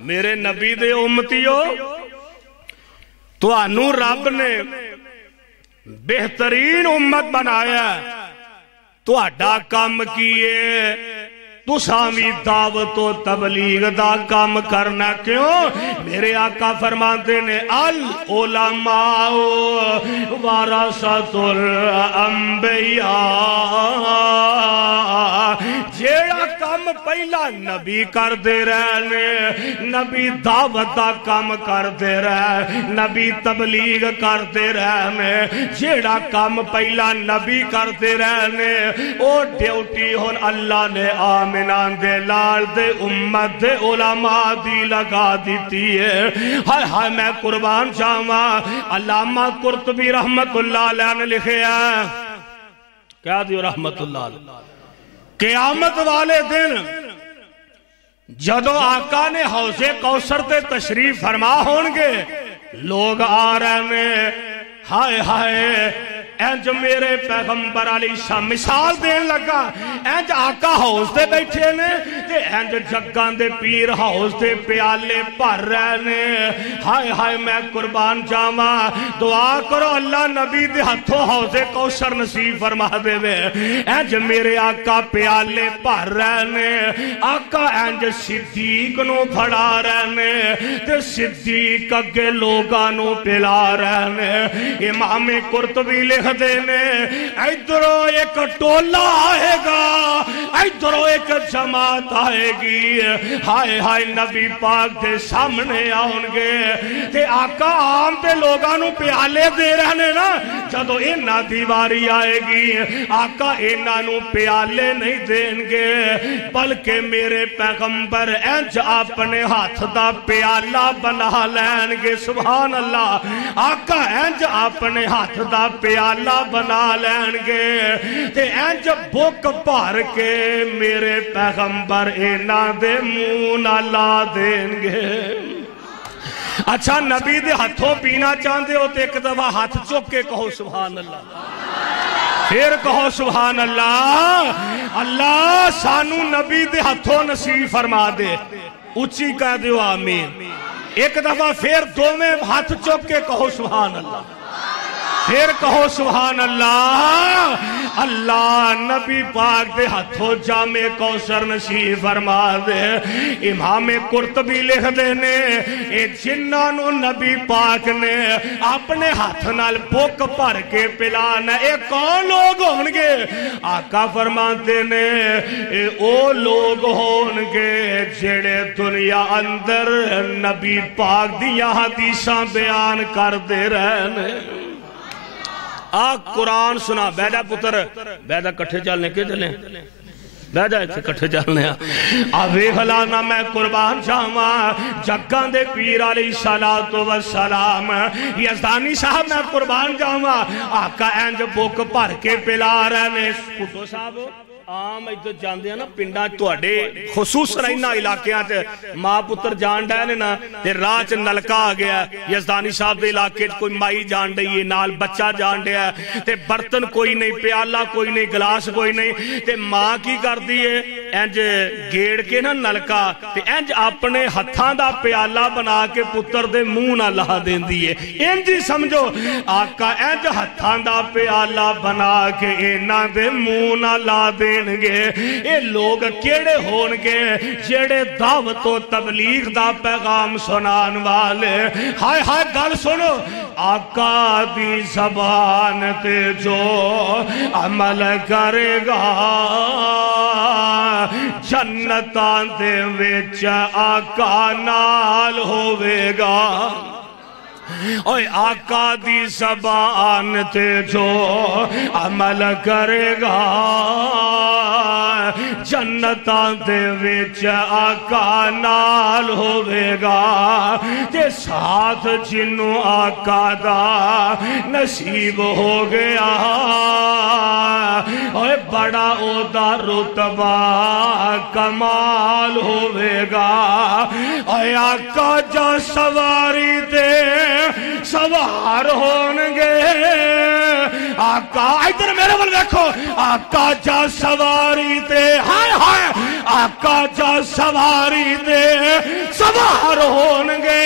میرے نبی دے امتیو تو انو رب نے بہترین امت بنایا تو اڈا کام کیے تو سامی دعوت و تبلیغ دا کام کرنا کیوں میرے آقا فرماتے نے العلماء ورثۃ الانبیاء جیڑا کام پہلا نبی کر دے رہنے نبی دعوت دا کام کر دے رہے نبی تبلیغ کر دے رہنے جیڑا کام پہلا نبی کر دے رہنے او ڈیوٹی ہون اللہ نے آمنان دے لال دے امت دے علماء دی لگا دیتی ہے ہائے ہائے میں قربان جاواں علامہ قرطبی رحمت اللہ علیہ نے لکھے ہیں کیا دیو رحمت اللہ علیہ قیامت والے دن جدو آقا نے حوض کوثر تے تشریف فرما ہونگے لوگ آ رہے ہیں ہائے ہائے اینج میرے پیغمبر علیہ السلام مثال دین لگا اینج آقا حوض دے بیٹھے نے تے اینج جگان دے پیر حوض دے پیالے پر رہنے ہائے ہائے میں قربان جاواں دعا کرو اللہ نبی دے ہتھوں حوض کوثر نصیب فرما دے وے اینج میرے آقا پیالے پر رہنے آقا اینج صدیق نو پھڑا رہنے تے صدیق اگے لوگانو پلا رہنے امام قرطبی لے دینے ایدرو ایک ٹولا آئے گا ایدرو ایک جماعت آئے گی ہائے ہائے نبی پاک دے سامنے آؤنگے تے آقا عام تے لوگانوں پیالے دے رہنے نا جدو اینا دیواری آئے گی آقا اینانوں پیالے نہیں دینگے بلکہ میرے پیغمبر اینج اپنے ہاتھ دا پیالہ بنا لینگے سبحان اللہ آقا اینج اپنے ہاتھ دا پیالہ بنا لینگے تے اینج بک بھر کے میرے پیغمبر اینا دے منہ نہ لا دینگے اچھا نبی دے ہتھوں پینا چاندے ہو تے ایک دفعہ ہاتھ چک کے کہو سبحان اللہ پھر کہو سبحان اللہ اللہ سانو نبی دے ہتھوں نصیب فرما دے اچھی کہہ دیو آمین ایک دفعہ پھر دو میں ہاتھ چک کے کہو سبحان اللہ پھر کہو سبحان اللہ اللہ نبی پاک دے ہتھوں جامع کوثر نصیب فرما دے امام قرطبی لکھ دینے اے جنانو نبی پاک نے اپنے ہاتھ نال بک بھر کے پلانا اے کون لوگ ہونگے آقا فرماتے نے اے او لوگ ہونگے جڑے دنیا اندر نبی پاک دیا حدیثاں بیان کر دے رہنے قرآن سنا بیدہ پتر بیدہ کٹھے چلنے کے چلیں بیدہ ایک سے کٹھے چلنے آوے خلانا میں قربان جاواں جگان دے پیر علیہ السلام یزدانی صاحب میں قربان جاواں آقا اینج بک بھر کے پلا رہنے پٹو صاحب عام ایدھر جاندے ہیں نا پنڈا توڑے خصوص رہنا علاقیاں تے ماں پتر جان ڈائنے نا تے راچ نلکا آگیا یزدانی صاحب دے علاقے کوئی مائی جان ڈائی ہے نال بچہ جان ڈیا تے برتن کوئی نہیں پیالہ کوئی نہیں گلاس کوئی نہیں تے ماں کی کر دیئے اینج گیڑ کے نا نلکا تے اینج اپنے ہتھاں دا پیالہ بنا کے پتر دے منہ نہ لہا دین دیئے اینجی سمجھو آقا اینج ہتھاں دا پیالہ بنا کے اینا دے منہ نہ لا دین گے اے لوگ کیڑے ہونگے جیڑے دعوت و تبلیغ دا پیغام سنان والے ہائے ہائے گل سنو آقا دی زبان تے جو عمل کرے گا جنتاں دے وچ آقا نال ہووے گا اوے آقا دی زبان تے جو عمل کرے گا جنتاں دے وچ آقا نال ہووے گا تے ساتھ جنوں آقا دا نصیب ہو گیا اوے بڑا او دا رتبہ کمال ہووے گا اوے آقا جا سواری دے سوار ہونگے آقا ادھر میرے ول دیکھو آقا جا سواری تے ہائے ہائے آقا جا سواری تے سوار ہونگے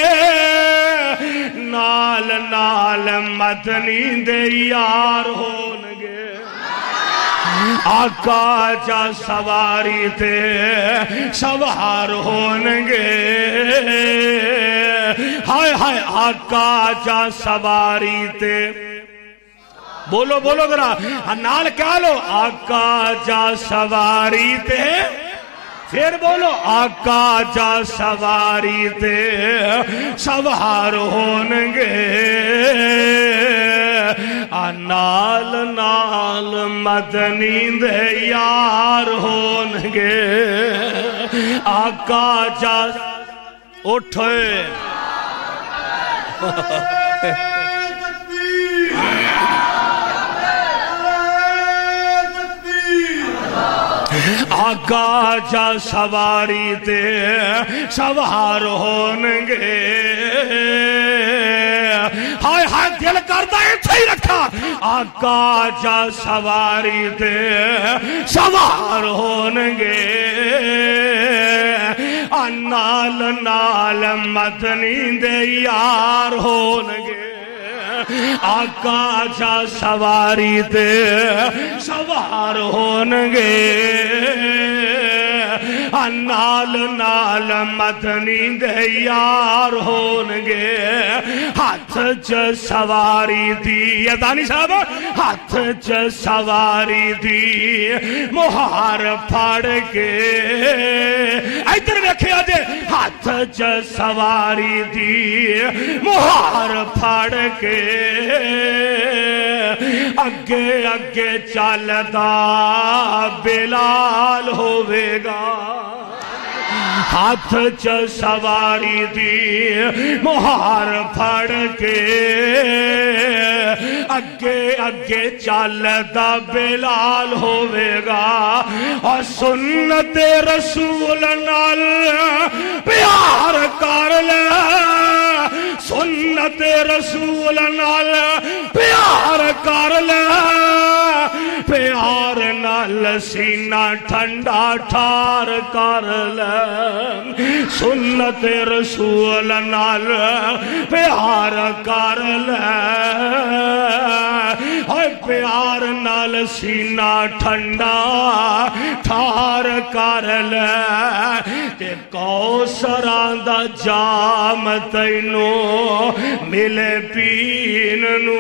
نال نال مدنی دے یار ہونگے آقا جا سواری تے سوار ہونگے ہائے ہائے آقا جا سواری تے بولو بولو ذرا نال کہہ لو آقا جا سواری تے پھر بولو آقا جا سواری تے سوار ہونگے نال نال مدنی دے یار ہونگے آقا جا اٹھے آقا جا سواری تے سوار ہونگے ہائے ہائے دل کرتا ہے تھے ہی رکھا آقا جا سواری تے سوار ہونگے نال نال مدنی دے یار ہونگے آقا جا سواری تے سوار ہونگے نال نال مدنی دے یار ہونگے ہاتھ چ سواری دی یدانی صاحب ہاتھ چ سواری دی مہار پھاڑ کے ادھر ویکھیا جے ہاتھ چ سواری دی مہار پھاڑ کے اگے اگے چلدا بلال ہووے گا ہاتھ چ سواری دی مہار پھڑ کے اگے اگے چلدا بلال ہووے گا اور سنت رسول نال پیار کر لے سنت رسول نال پیار کر لے پیار نال سینہ ٹھنڈا ٹھار کر لے سنت رسول نال پیار کر لے پیار نال سینہ ٹھنڈا ٹھار کر لے تے کوثراں دا جام تینو ملے پین نو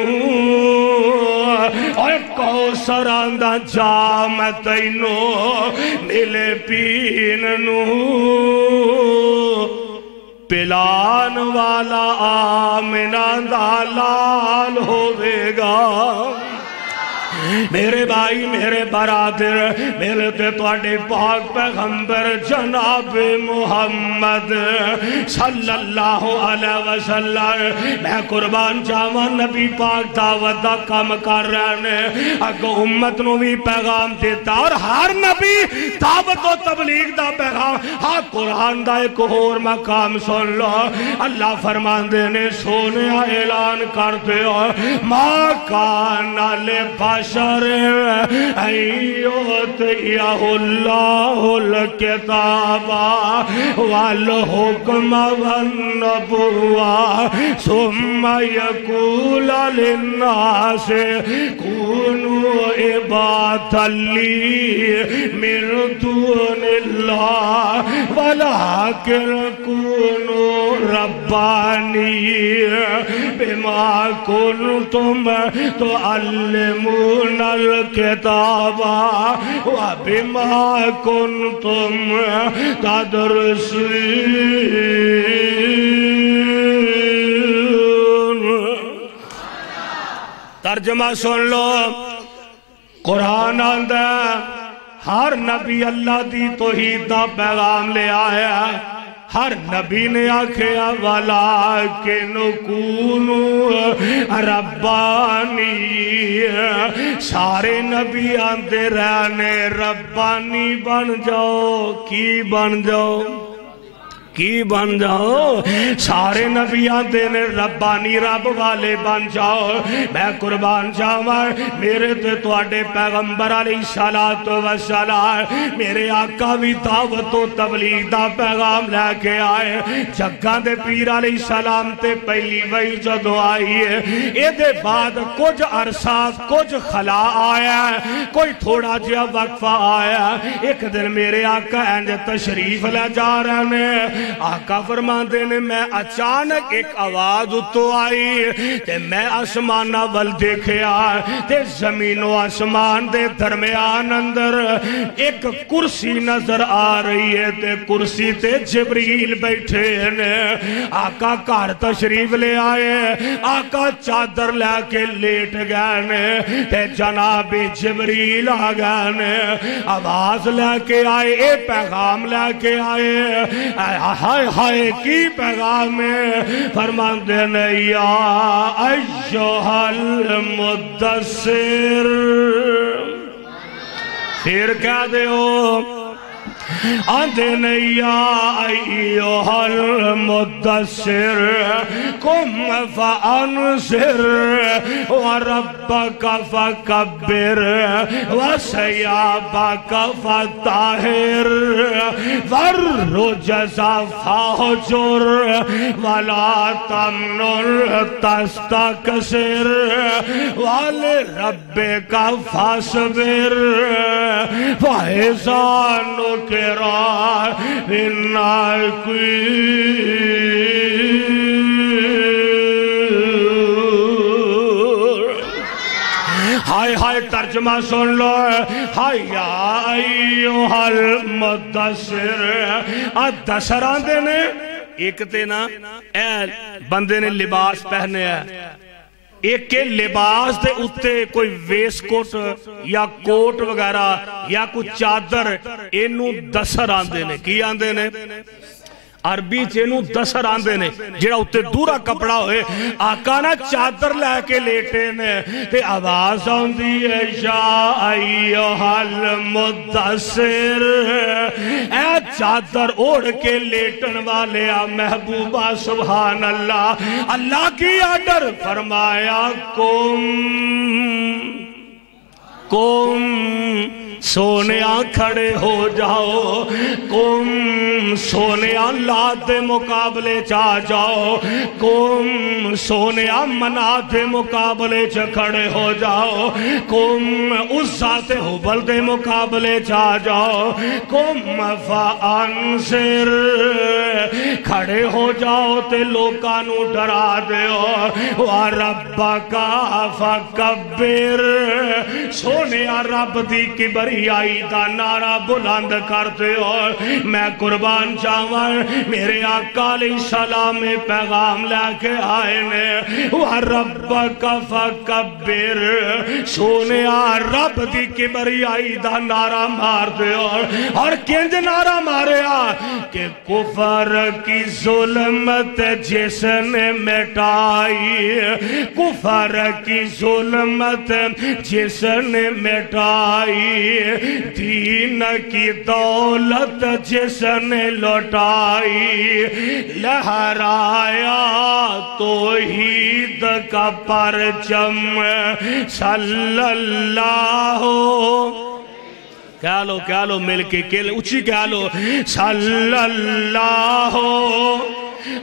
کوثراں دا جام تینو ملے پین نو پلان والا آمنہ دا لال ہووے گا میرے بھائی میرے برادر میرے تے تواڈے پاک پیغمبر جناب محمد صلی اللہ علیہ وسلم میں قربان جاواں نبی پاک دعوت دا کام کر رہے ہیں اگو امت نو بھی پیغام دیتا اور ہر نبی دعوت و تبلیغ دا پیغام ہاں قرآن دا ایک اور مقام سن لو اللہ فرمان دینے سونے اعلان کر دے ما کان لبشر ایوتیہ اللہ الکتاب والحکم والنبوہ ثم یقول للناس کونوا عبادا لی من دون اللہ ولکن کونوا ربانی بما بما کنتم تعلمون الکتاب وبما کنتم تدرسون۔ ترجمہ سن لو، قرآن آندا ہر نبی اللہ دی توحید دا پیغام لے آیا، ہر نبی نے آکھیا وَلَٰكِنْ كُونُوا رَبَّانِی، سارے نبی آندے رہنے ربانی بن جاؤ۔ کی بن جاؤ؟ کی بن جاؤ؟ سارے نبی آندے نے ربانی رب والے بن جاؤ۔ میں قربان جاواں میرے تے تواڈے پیغمبر علیہ السلام میرے آقا بھی دعوت و تبلیغ دا پیغام لے کے آئے۔ جگاں دے پیر علیہ السلام تے پہلی وحی جدوں آئی ہے، اے دے بعد کچھ عرصہ کچھ خلا آیا، کوئی تھوڑا جہا وقفہ آیا۔ ایک دن میرے آقا انج تشریف لے جا رہے ہیں، آقا فرماندے نے میں اچانک ایک آواز اتو آئی تے میں آسمانہ ول دیکھیا تے زمین و آسمان دے درمیان اندر ایک کرسی نظر آ رہی ہے تے کرسی تے جبریل بیٹھے ہیں۔ آقا گھر تشریف لے آئے، آقا چادر لے کے لیٹ گئے تے جناب جبریل آ گئے، آواز لے کے آئے، اے پیغام لے کے آئے۔ ہائے ہائے کی پیغام ہے؟ فرماندے نے یا ایھا المدثر، پھر کہہ دیو آندے نے یا ایھا المدثر قم فانذر وربک فکبر وثیابک فطہر والرجز فاہجر ولا تمنن تستکثر ولربک فاصبر فاذا نقر ہائے ہائے ترجمہ سن لو، ہائے یا ایھا المدثر، دسر آندے نے ایک تے نا اے بندے نے لباس پہنے ہے، ایک کے لباس دے اتے کوئی ویس کوٹ یا کوٹ وغیرہ یا کوئی چادر، اینو دسر آندے نے۔ کی آندے نے؟ عربی چینو دسر آندے نے، جڑا اتے دورا کپڑا ہوئے۔ آقا نا چادر لے کے لیٹے نے تے آواز آندی ہے یا ایھا المدثر، اے چادر اوڑھ کے لیٹن والے محبوبہ سبحان اللہ۔ اللہ کی آڈر فرمایا قم سونیا کھڑے ہو جاؤ، قم سونیا لات دے مقابلے چاہ جاؤ، قم سونیا منات دے مقابلے چاہ کھڑے ہو جاؤ، قم عزا تے حبل دے مقابلے چاہ جاؤ، قم فانذر کھڑے ہو جاؤ تے لوکانو ڈرا دیو، وَرَبَّكَ فَكَبِّرْ سونیا رب دی کبریائی دا نعرہ بلند کرتے ہو۔ میں قربان جاواں میرے آقا علیہ السلام پیغام لے کے آئے نے، وَرَبَّكَ فَكَبِّرْ سونیا رب دی کبریائی دا نعرہ مارتے ہو۔ اور کنج نعرہ ماریا کہ کفر کی ظلمت جس نے مٹائی، کفر کی ظلمت جس نے مٹائی، دین کی دولت جس نے لوٹائی، لہرایا توحید کا پرچم صلی اللہ، کہہ لو مل کے اچھی کہہ لو صلی اللہ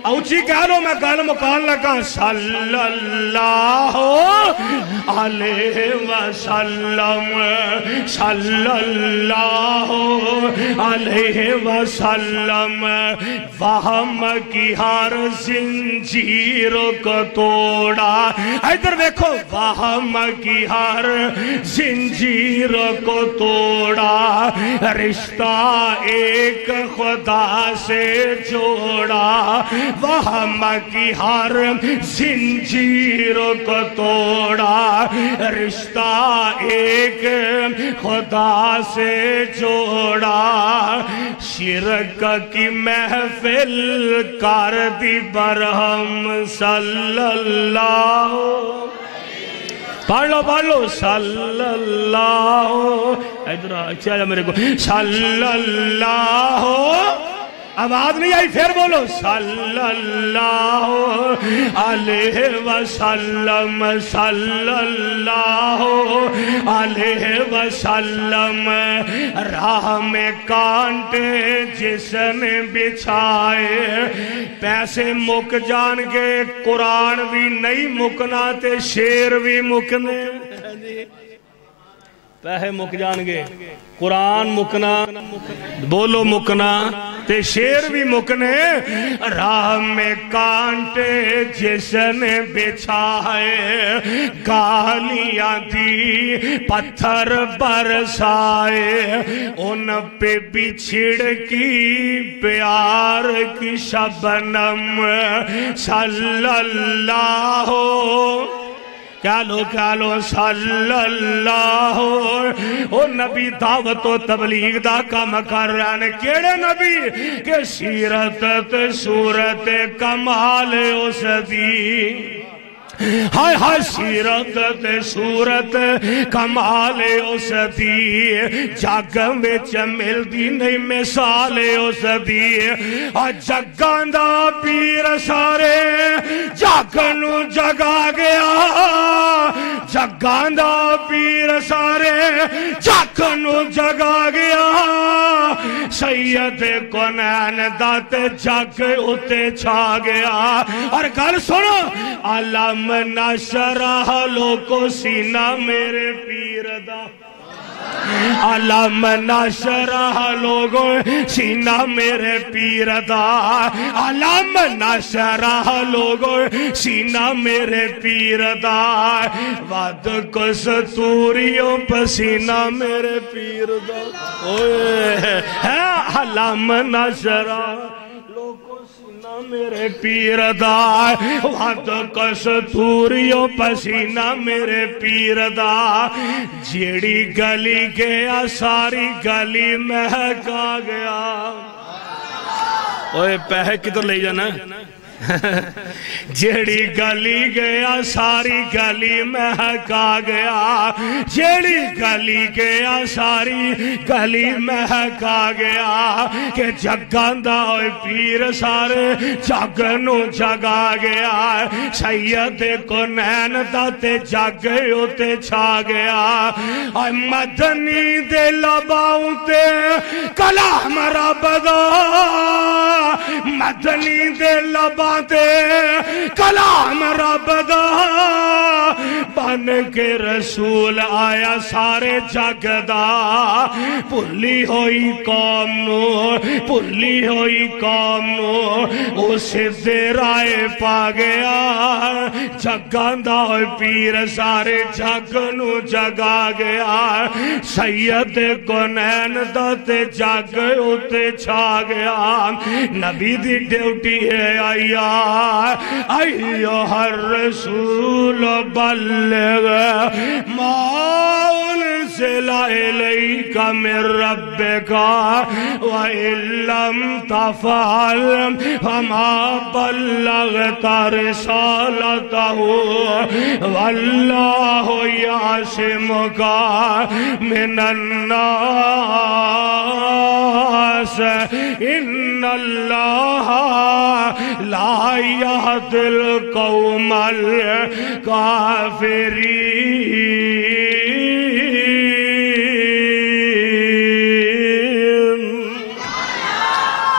اونچی کہہ لو میں گل مکان لگا صلی اللہ علیہ وسلم صلی اللہ علیہ وسلم وہم کی ہر زنجیر کو توڑا ادھر دیکھو وہم کی ہر زنجیر کو توڑا رشتہ ایک خدا سے جوڑا وہم کی ہر زنجیر کو توڑا رشتہ ایک خدا سے جوڑا شرک کی محفل کر دی برہم صلی اللہ پڑھ لو صلی اللہ ادھر اچھا آجا میرے کو صلی اللہ آواز نہیں آئی پھر بولو صلی اللہ علیہ وسلم صلی اللہ علیہ وسلم راہ میں کانٹے جس نے بچھائے پیسے مک جان کے قرآن بھی نہیں مکنا تے شیر بھی مکنے پیسے مک جان گے قرآن مکنا بولو مکنا تے شیر بھی مکنے راہ میں کانٹے جس نے بچھائے گالیاں دی پتھر برسائے ان پہ بھی چھڑکی پیار کی شبنم صلی اللہ کہہ لو صلی اللہ او نبی دعوت و تبلیغ دا کام کر رہے ہیں کیڑے نبی کہ سیرت تے صورت کمال اس دی ہائے ہائے سیرت تے صورت کمال اس دی جگ وچ ملدی نہیں مثال اس دی جگاں دا پیر سارے جگ نو جگا گیا جگاں دا پیر سارے جگ نو جگا گیا سید کونین دا تے جگ اتے چھا گیا اور گل سنو علم نشرح لوکو سینہ میرے پیر دا علم نشرح لوگو سینہ میرے پیر دا علم نشرح لوگو سینہ میرے پیر دا وعد کستوریوں پسینہ میرے پیر دا علم نشرح میرے پیر دا وعد کستوریوں پسینہ میرے پیر دا جیڑی گلی گیا ساری گلی مہکا گیا اوہ پہہ کدھر لے جانا جیڑی گلی گیا ساری گلی مہکا گیا جیڑی گلی گیا ساری گلی مہکا گیا کہ جگاں دا ہوئے پیر سارے جگ نو جگا گیا سید کونین دا تے جگ ہوتے چھا گیا مدنی دے لباؤں تے کلام رب دا مدنی دے لباؤں کلام رب دا بن کے رسول آیا سارے جگ دا بھلی ہوئی قوم نو بھلی ہوئی قوم نو اس دے رائے پا گیا جگاں دا پیر سارے جگ نو جگا گیا سید کونین دا تے جگ اتے چھا گیا نبی دی ڈیوٹی ہے آئی ایوہ الرسول بلغ ما انزل الیک من ربک وَإِن لَّمْ تَفْعَلْ فَمَا بَلَّغْتَ رِسَالَتَهُ وَاللَّهُ يَعْصِمُكَ مِنَ النَّاسِ إِنَّ اللَّهَ لا يهدي القوم الكافرين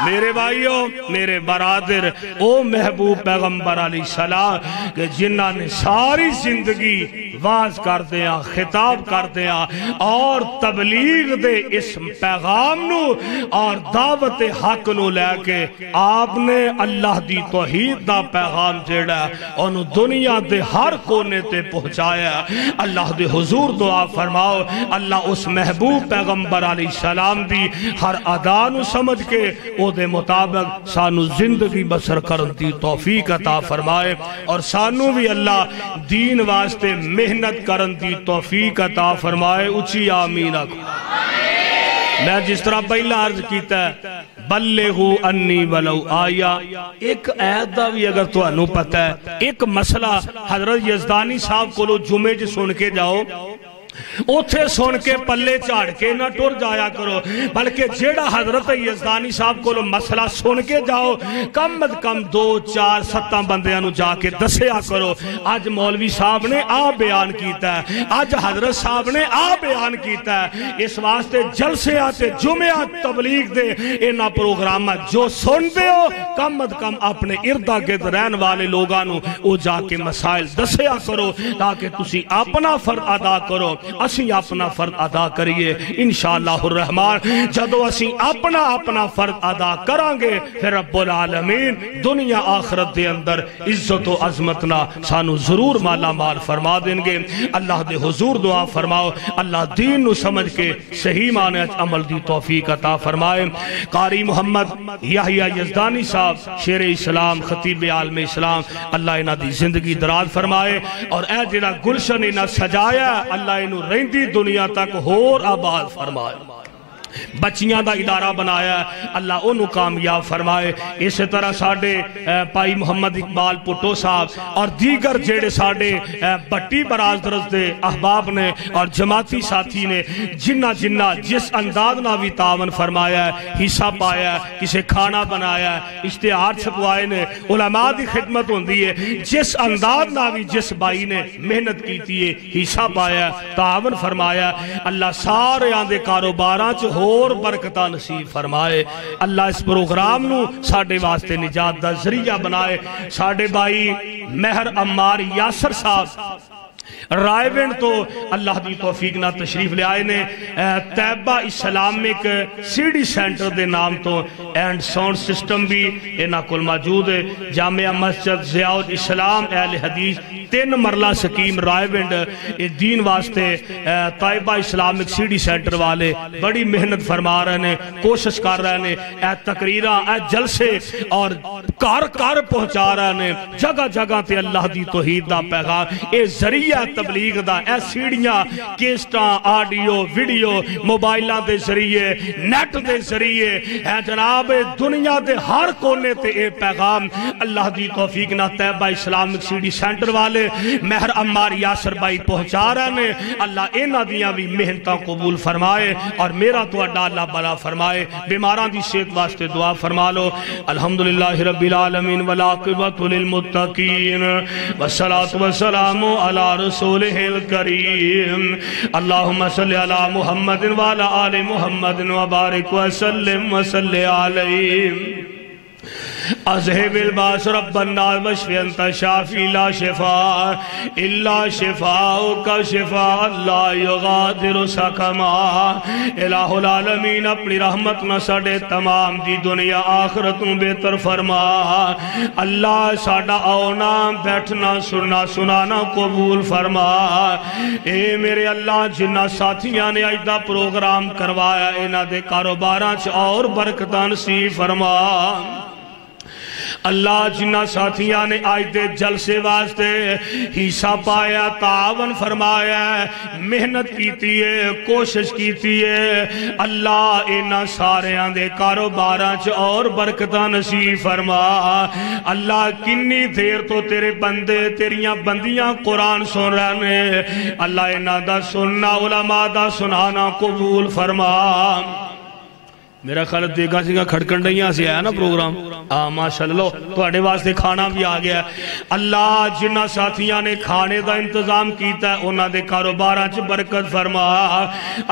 میرے بھائیو بھائیو میرے برادر او محبوب پیغمبر علیہ السلام کہ جنہاں نے ساری زندگی واز کر دیا خطاب کر دیا اور تبلیغ دے اس پیغام نو اور دعوت حق نو لے کے آپ نے اللہ دی توحید دا پیغام جیڑا انہوں دنیا دے ہر کونے تے پہنچایا اللہ دے حضور دعا فرماؤ اللہ اس محبوب پیغمبر علیہ السلام دی ہر ادا نو سمجھ کے او دے مطابق سانو زندگی بسر کرن دی توفیق عطا فرمائے اور سانو بھی اللہ دین واسطے محنت کرن دی توفیق عطا فرمائے اچھی آمین آکھو میں جس طرح پہلا عرض کیتا ہے بلغو انی ولو آیا ایک آیت دا بھی اگر تو انہوں پتہ ہے ایک مسئلہ حضرت یزدانی صاحب کو لو جمعے جو سن کے جاؤ اوتھے سن کے پلے چاڑ کے نہ ٹر جایا کرو بلکہ جیڑا حضرت یزدانی صاحب کو مسئلہ سن کے جاؤ کم از کم 2 4 7 بندیاں نو جا کے دسیا کرو آج مولوی صاحب نے آ بیان کیتا ہے آج حضرت صاحب نے آ بیان کیتا ہے اس واسطے جلسے آتے جمعہ تبلیغ دے اینا پروگرام جو سن دے ہو کم از کم اپنے اردا گرد رہن والے لوگاں نو او جا کے مسائل دسیا کرو تاکہ تسی اپنا فرض ادا کرو اسی اپنا فرض ادا کریے انشاءاللہ الرحمن جدو اسی اپنا فرض ادا کرانگے پھر رب العالمین دنیا آخرت دے اندر عزت و عظمتنا سانو ضرور مالا مال فرما دیں گے اللہ دے حضور دعا فرماؤ اللہ دین نو سمجھ کے صحیح معنی عمل دی توفیق عطا فرمائے قاری محمد یحییٰ یزدانی صاحب شیر اسلام خطیب عالم اسلام اللہ انہاں دی زندگی دراز فرمائے اور اے جڑا گلشن انہاں سجایا اللہ انہوں رہندی دنیا تک ہور آباد فرمائے بچیاں دا ادارہ بنایا اللہ انہوں کامیاب فرمائے اسی طرح ساڑھے پائی محمد اقبال پٹو صاحب اور دیگر جیڑے ساڑھے بٹی براز درست دے احباب نے اور جماعتی ساتھی نے جنہ جس انداز نہ بھی تعاون فرمایا ہے حصہ پایا ہے کسے کھانا بنایا ہے اشتہار چھپوائے نے علماء دی خدمت ہوندی ہے جس انداز نہ بھی جس بائی نے محنت کی تھی حصہ پایا ہے تعاون فرمایا ہے اللہ سارے آندے کاروباراں چھ اور برکتہ نصیب فرمائے اللہ اس پروگرام نو ساڑھے واسطے نجات دا ذریعہ بنائے ساڑھے بھائی مہر عمار یاسر صاحب رائے وینڈ تو اللہ دی توفیق نہ تشریف لے آئے نے طیبہ اسلامک سی ڈی سینٹر دے نام تو اینڈ ساؤنڈ سسٹم بھی اینا کل موجود ہے جامعہ مسجد ضیاء الاسلام اہل حدیث 3 مرلہ سکیم رائے وینڈ دین واسطے طیبہ اسلامک سی ڈی سینٹر والے بڑی محنت فرما رہے ہیں کوشش کر رہے ہیں اے تقریرہ اے جلسے اور کار پہنچا رہے ہیں جگہ جگہ تے اللہ دی توحید دا پیغام اے ذریعہ تبلیغ دا اے سیڑیاں کیسٹاں آڈیو ویڈیو موبائلہ دے ذریعے نیٹ دے ذریعے اے جناب دنیا دے ہر کونے تے اے پیغام اللہ دی توفیق نہ طیبہ اسلامک سی ڈی سینٹر والے مہر عمار یاسر بھائی پہنچا رہے ہیں اللہ اینا دیاں بھی محنتاں قبول فرمائے اور میرا تو اڈا اللہ بلا فرمائے بیماران دی صحت واسطے دعا فرما لو الحمدللہ رب العالمین والعاقبۃ للمتقین والصلاة والسلام علی رسولہ الکریم اللہم صلی علی محمد وعلی آل محمد وبارک وسلم وصلی علیہ اذهب الباس رب الناس واشف انت شافی لا شفاء الا شفاءک شفاء لا یغادر سقما الہ العالمین اپنی رحمت نہ ساڑے تمام دی دنیا آخرتوں بہتر فرما اللہ ساڑا آونا بیٹھنا سنانا قبول فرما اے میرے اللہ جنہ ساتھیاں نے آئیدہ پروگرام کروایا اینا دے کاروباراں چھ اور برکتان سی فرما اللہ جنہ ساتھیاں نے آج دے جلسے واسطے حصہ پایا تعاون فرمایا محنت کیتی ہے کوشش کیتی ہے اللہ اینا سارے آندے کاروباراں چ اور برکتہ نصیب فرما اللہ کنی دیر تو تیرے بندے تیریاں بندیاں قرآن سن رہے ہیں اللہ اینا دا سننا علماء دا سنانا قبول فرما میرا خیال دیگا سنگا کھڑکنڈیاں سے آیا نا پروگرام ماشاءاللہ توڑے واسطے کھانا بھی آ گیا اللہ جنہ ساتھیاں نے کھانے دا انتظام کیتا ہے انہاں دے کاروباراں چ برکت فرما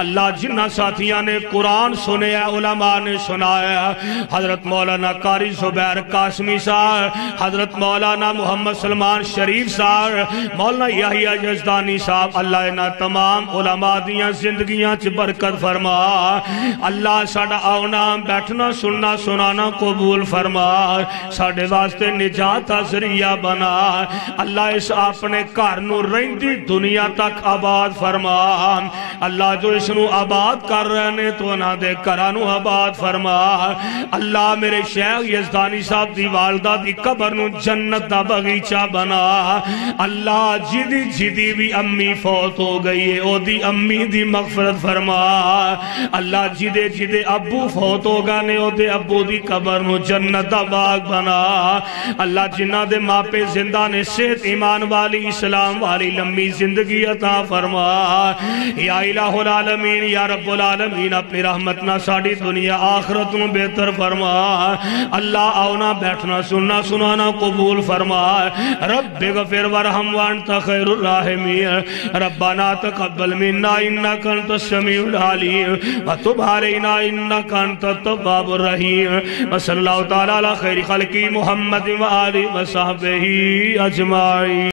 اللہ جنہ ساتھیاں نے قرآن سنے علماء نے سنایا حضرت مولانا قاری زبیر قاسمی صاحب حضرت مولانا محمد سلمان شریف صاحب مولانا یحییٰ یزدانی صاحب اللہ انہاں تمام علماء دیاں زندگیاں چ برکت فرما اللہ ساڑا آنا بیٹھنا سننا سنانا قبول فرما ساڑے واسطے نجات ذریعہ بنا اللہ اس اپنے گھر نو رہندی دنیا تک آباد فرما اللہ جو اس نو آباد کر رہے نے تو نہ دے کرانو آباد فرما اللہ میرے شیخ یزدانی صاحب دی والدہ دی قبر نو جنت دا بغیچہ بنا اللہ جدی بھی امی فوت ہو گئی ہے او دی امی دی مغفرت فرما اللہ جدے ابو فوت ہو گا نے او دے ابو دی قبر نو جنت دا باغ بنا اللہ جنہ دے ماں پہ زندہ نے صحت ایمان والی اسلام والی لمبی زندگی عطا فرما یا الہ العالمین یا رب العالمین اپنی رحمت نہ ساڑی دنیا آخرت نو بہتر فرما اللہ آونا بیٹھنا سننا سنانا قبول فرما رب غفر ورحم وانت خیر الراحمین ربنا تقبل منا انکا انت السمیع العلیم وتب علینا انکا انت التواب الرحیم وصلی اللہ تعالی علی خیر خلقی محمد و آلہ و صحبہ اجمعین.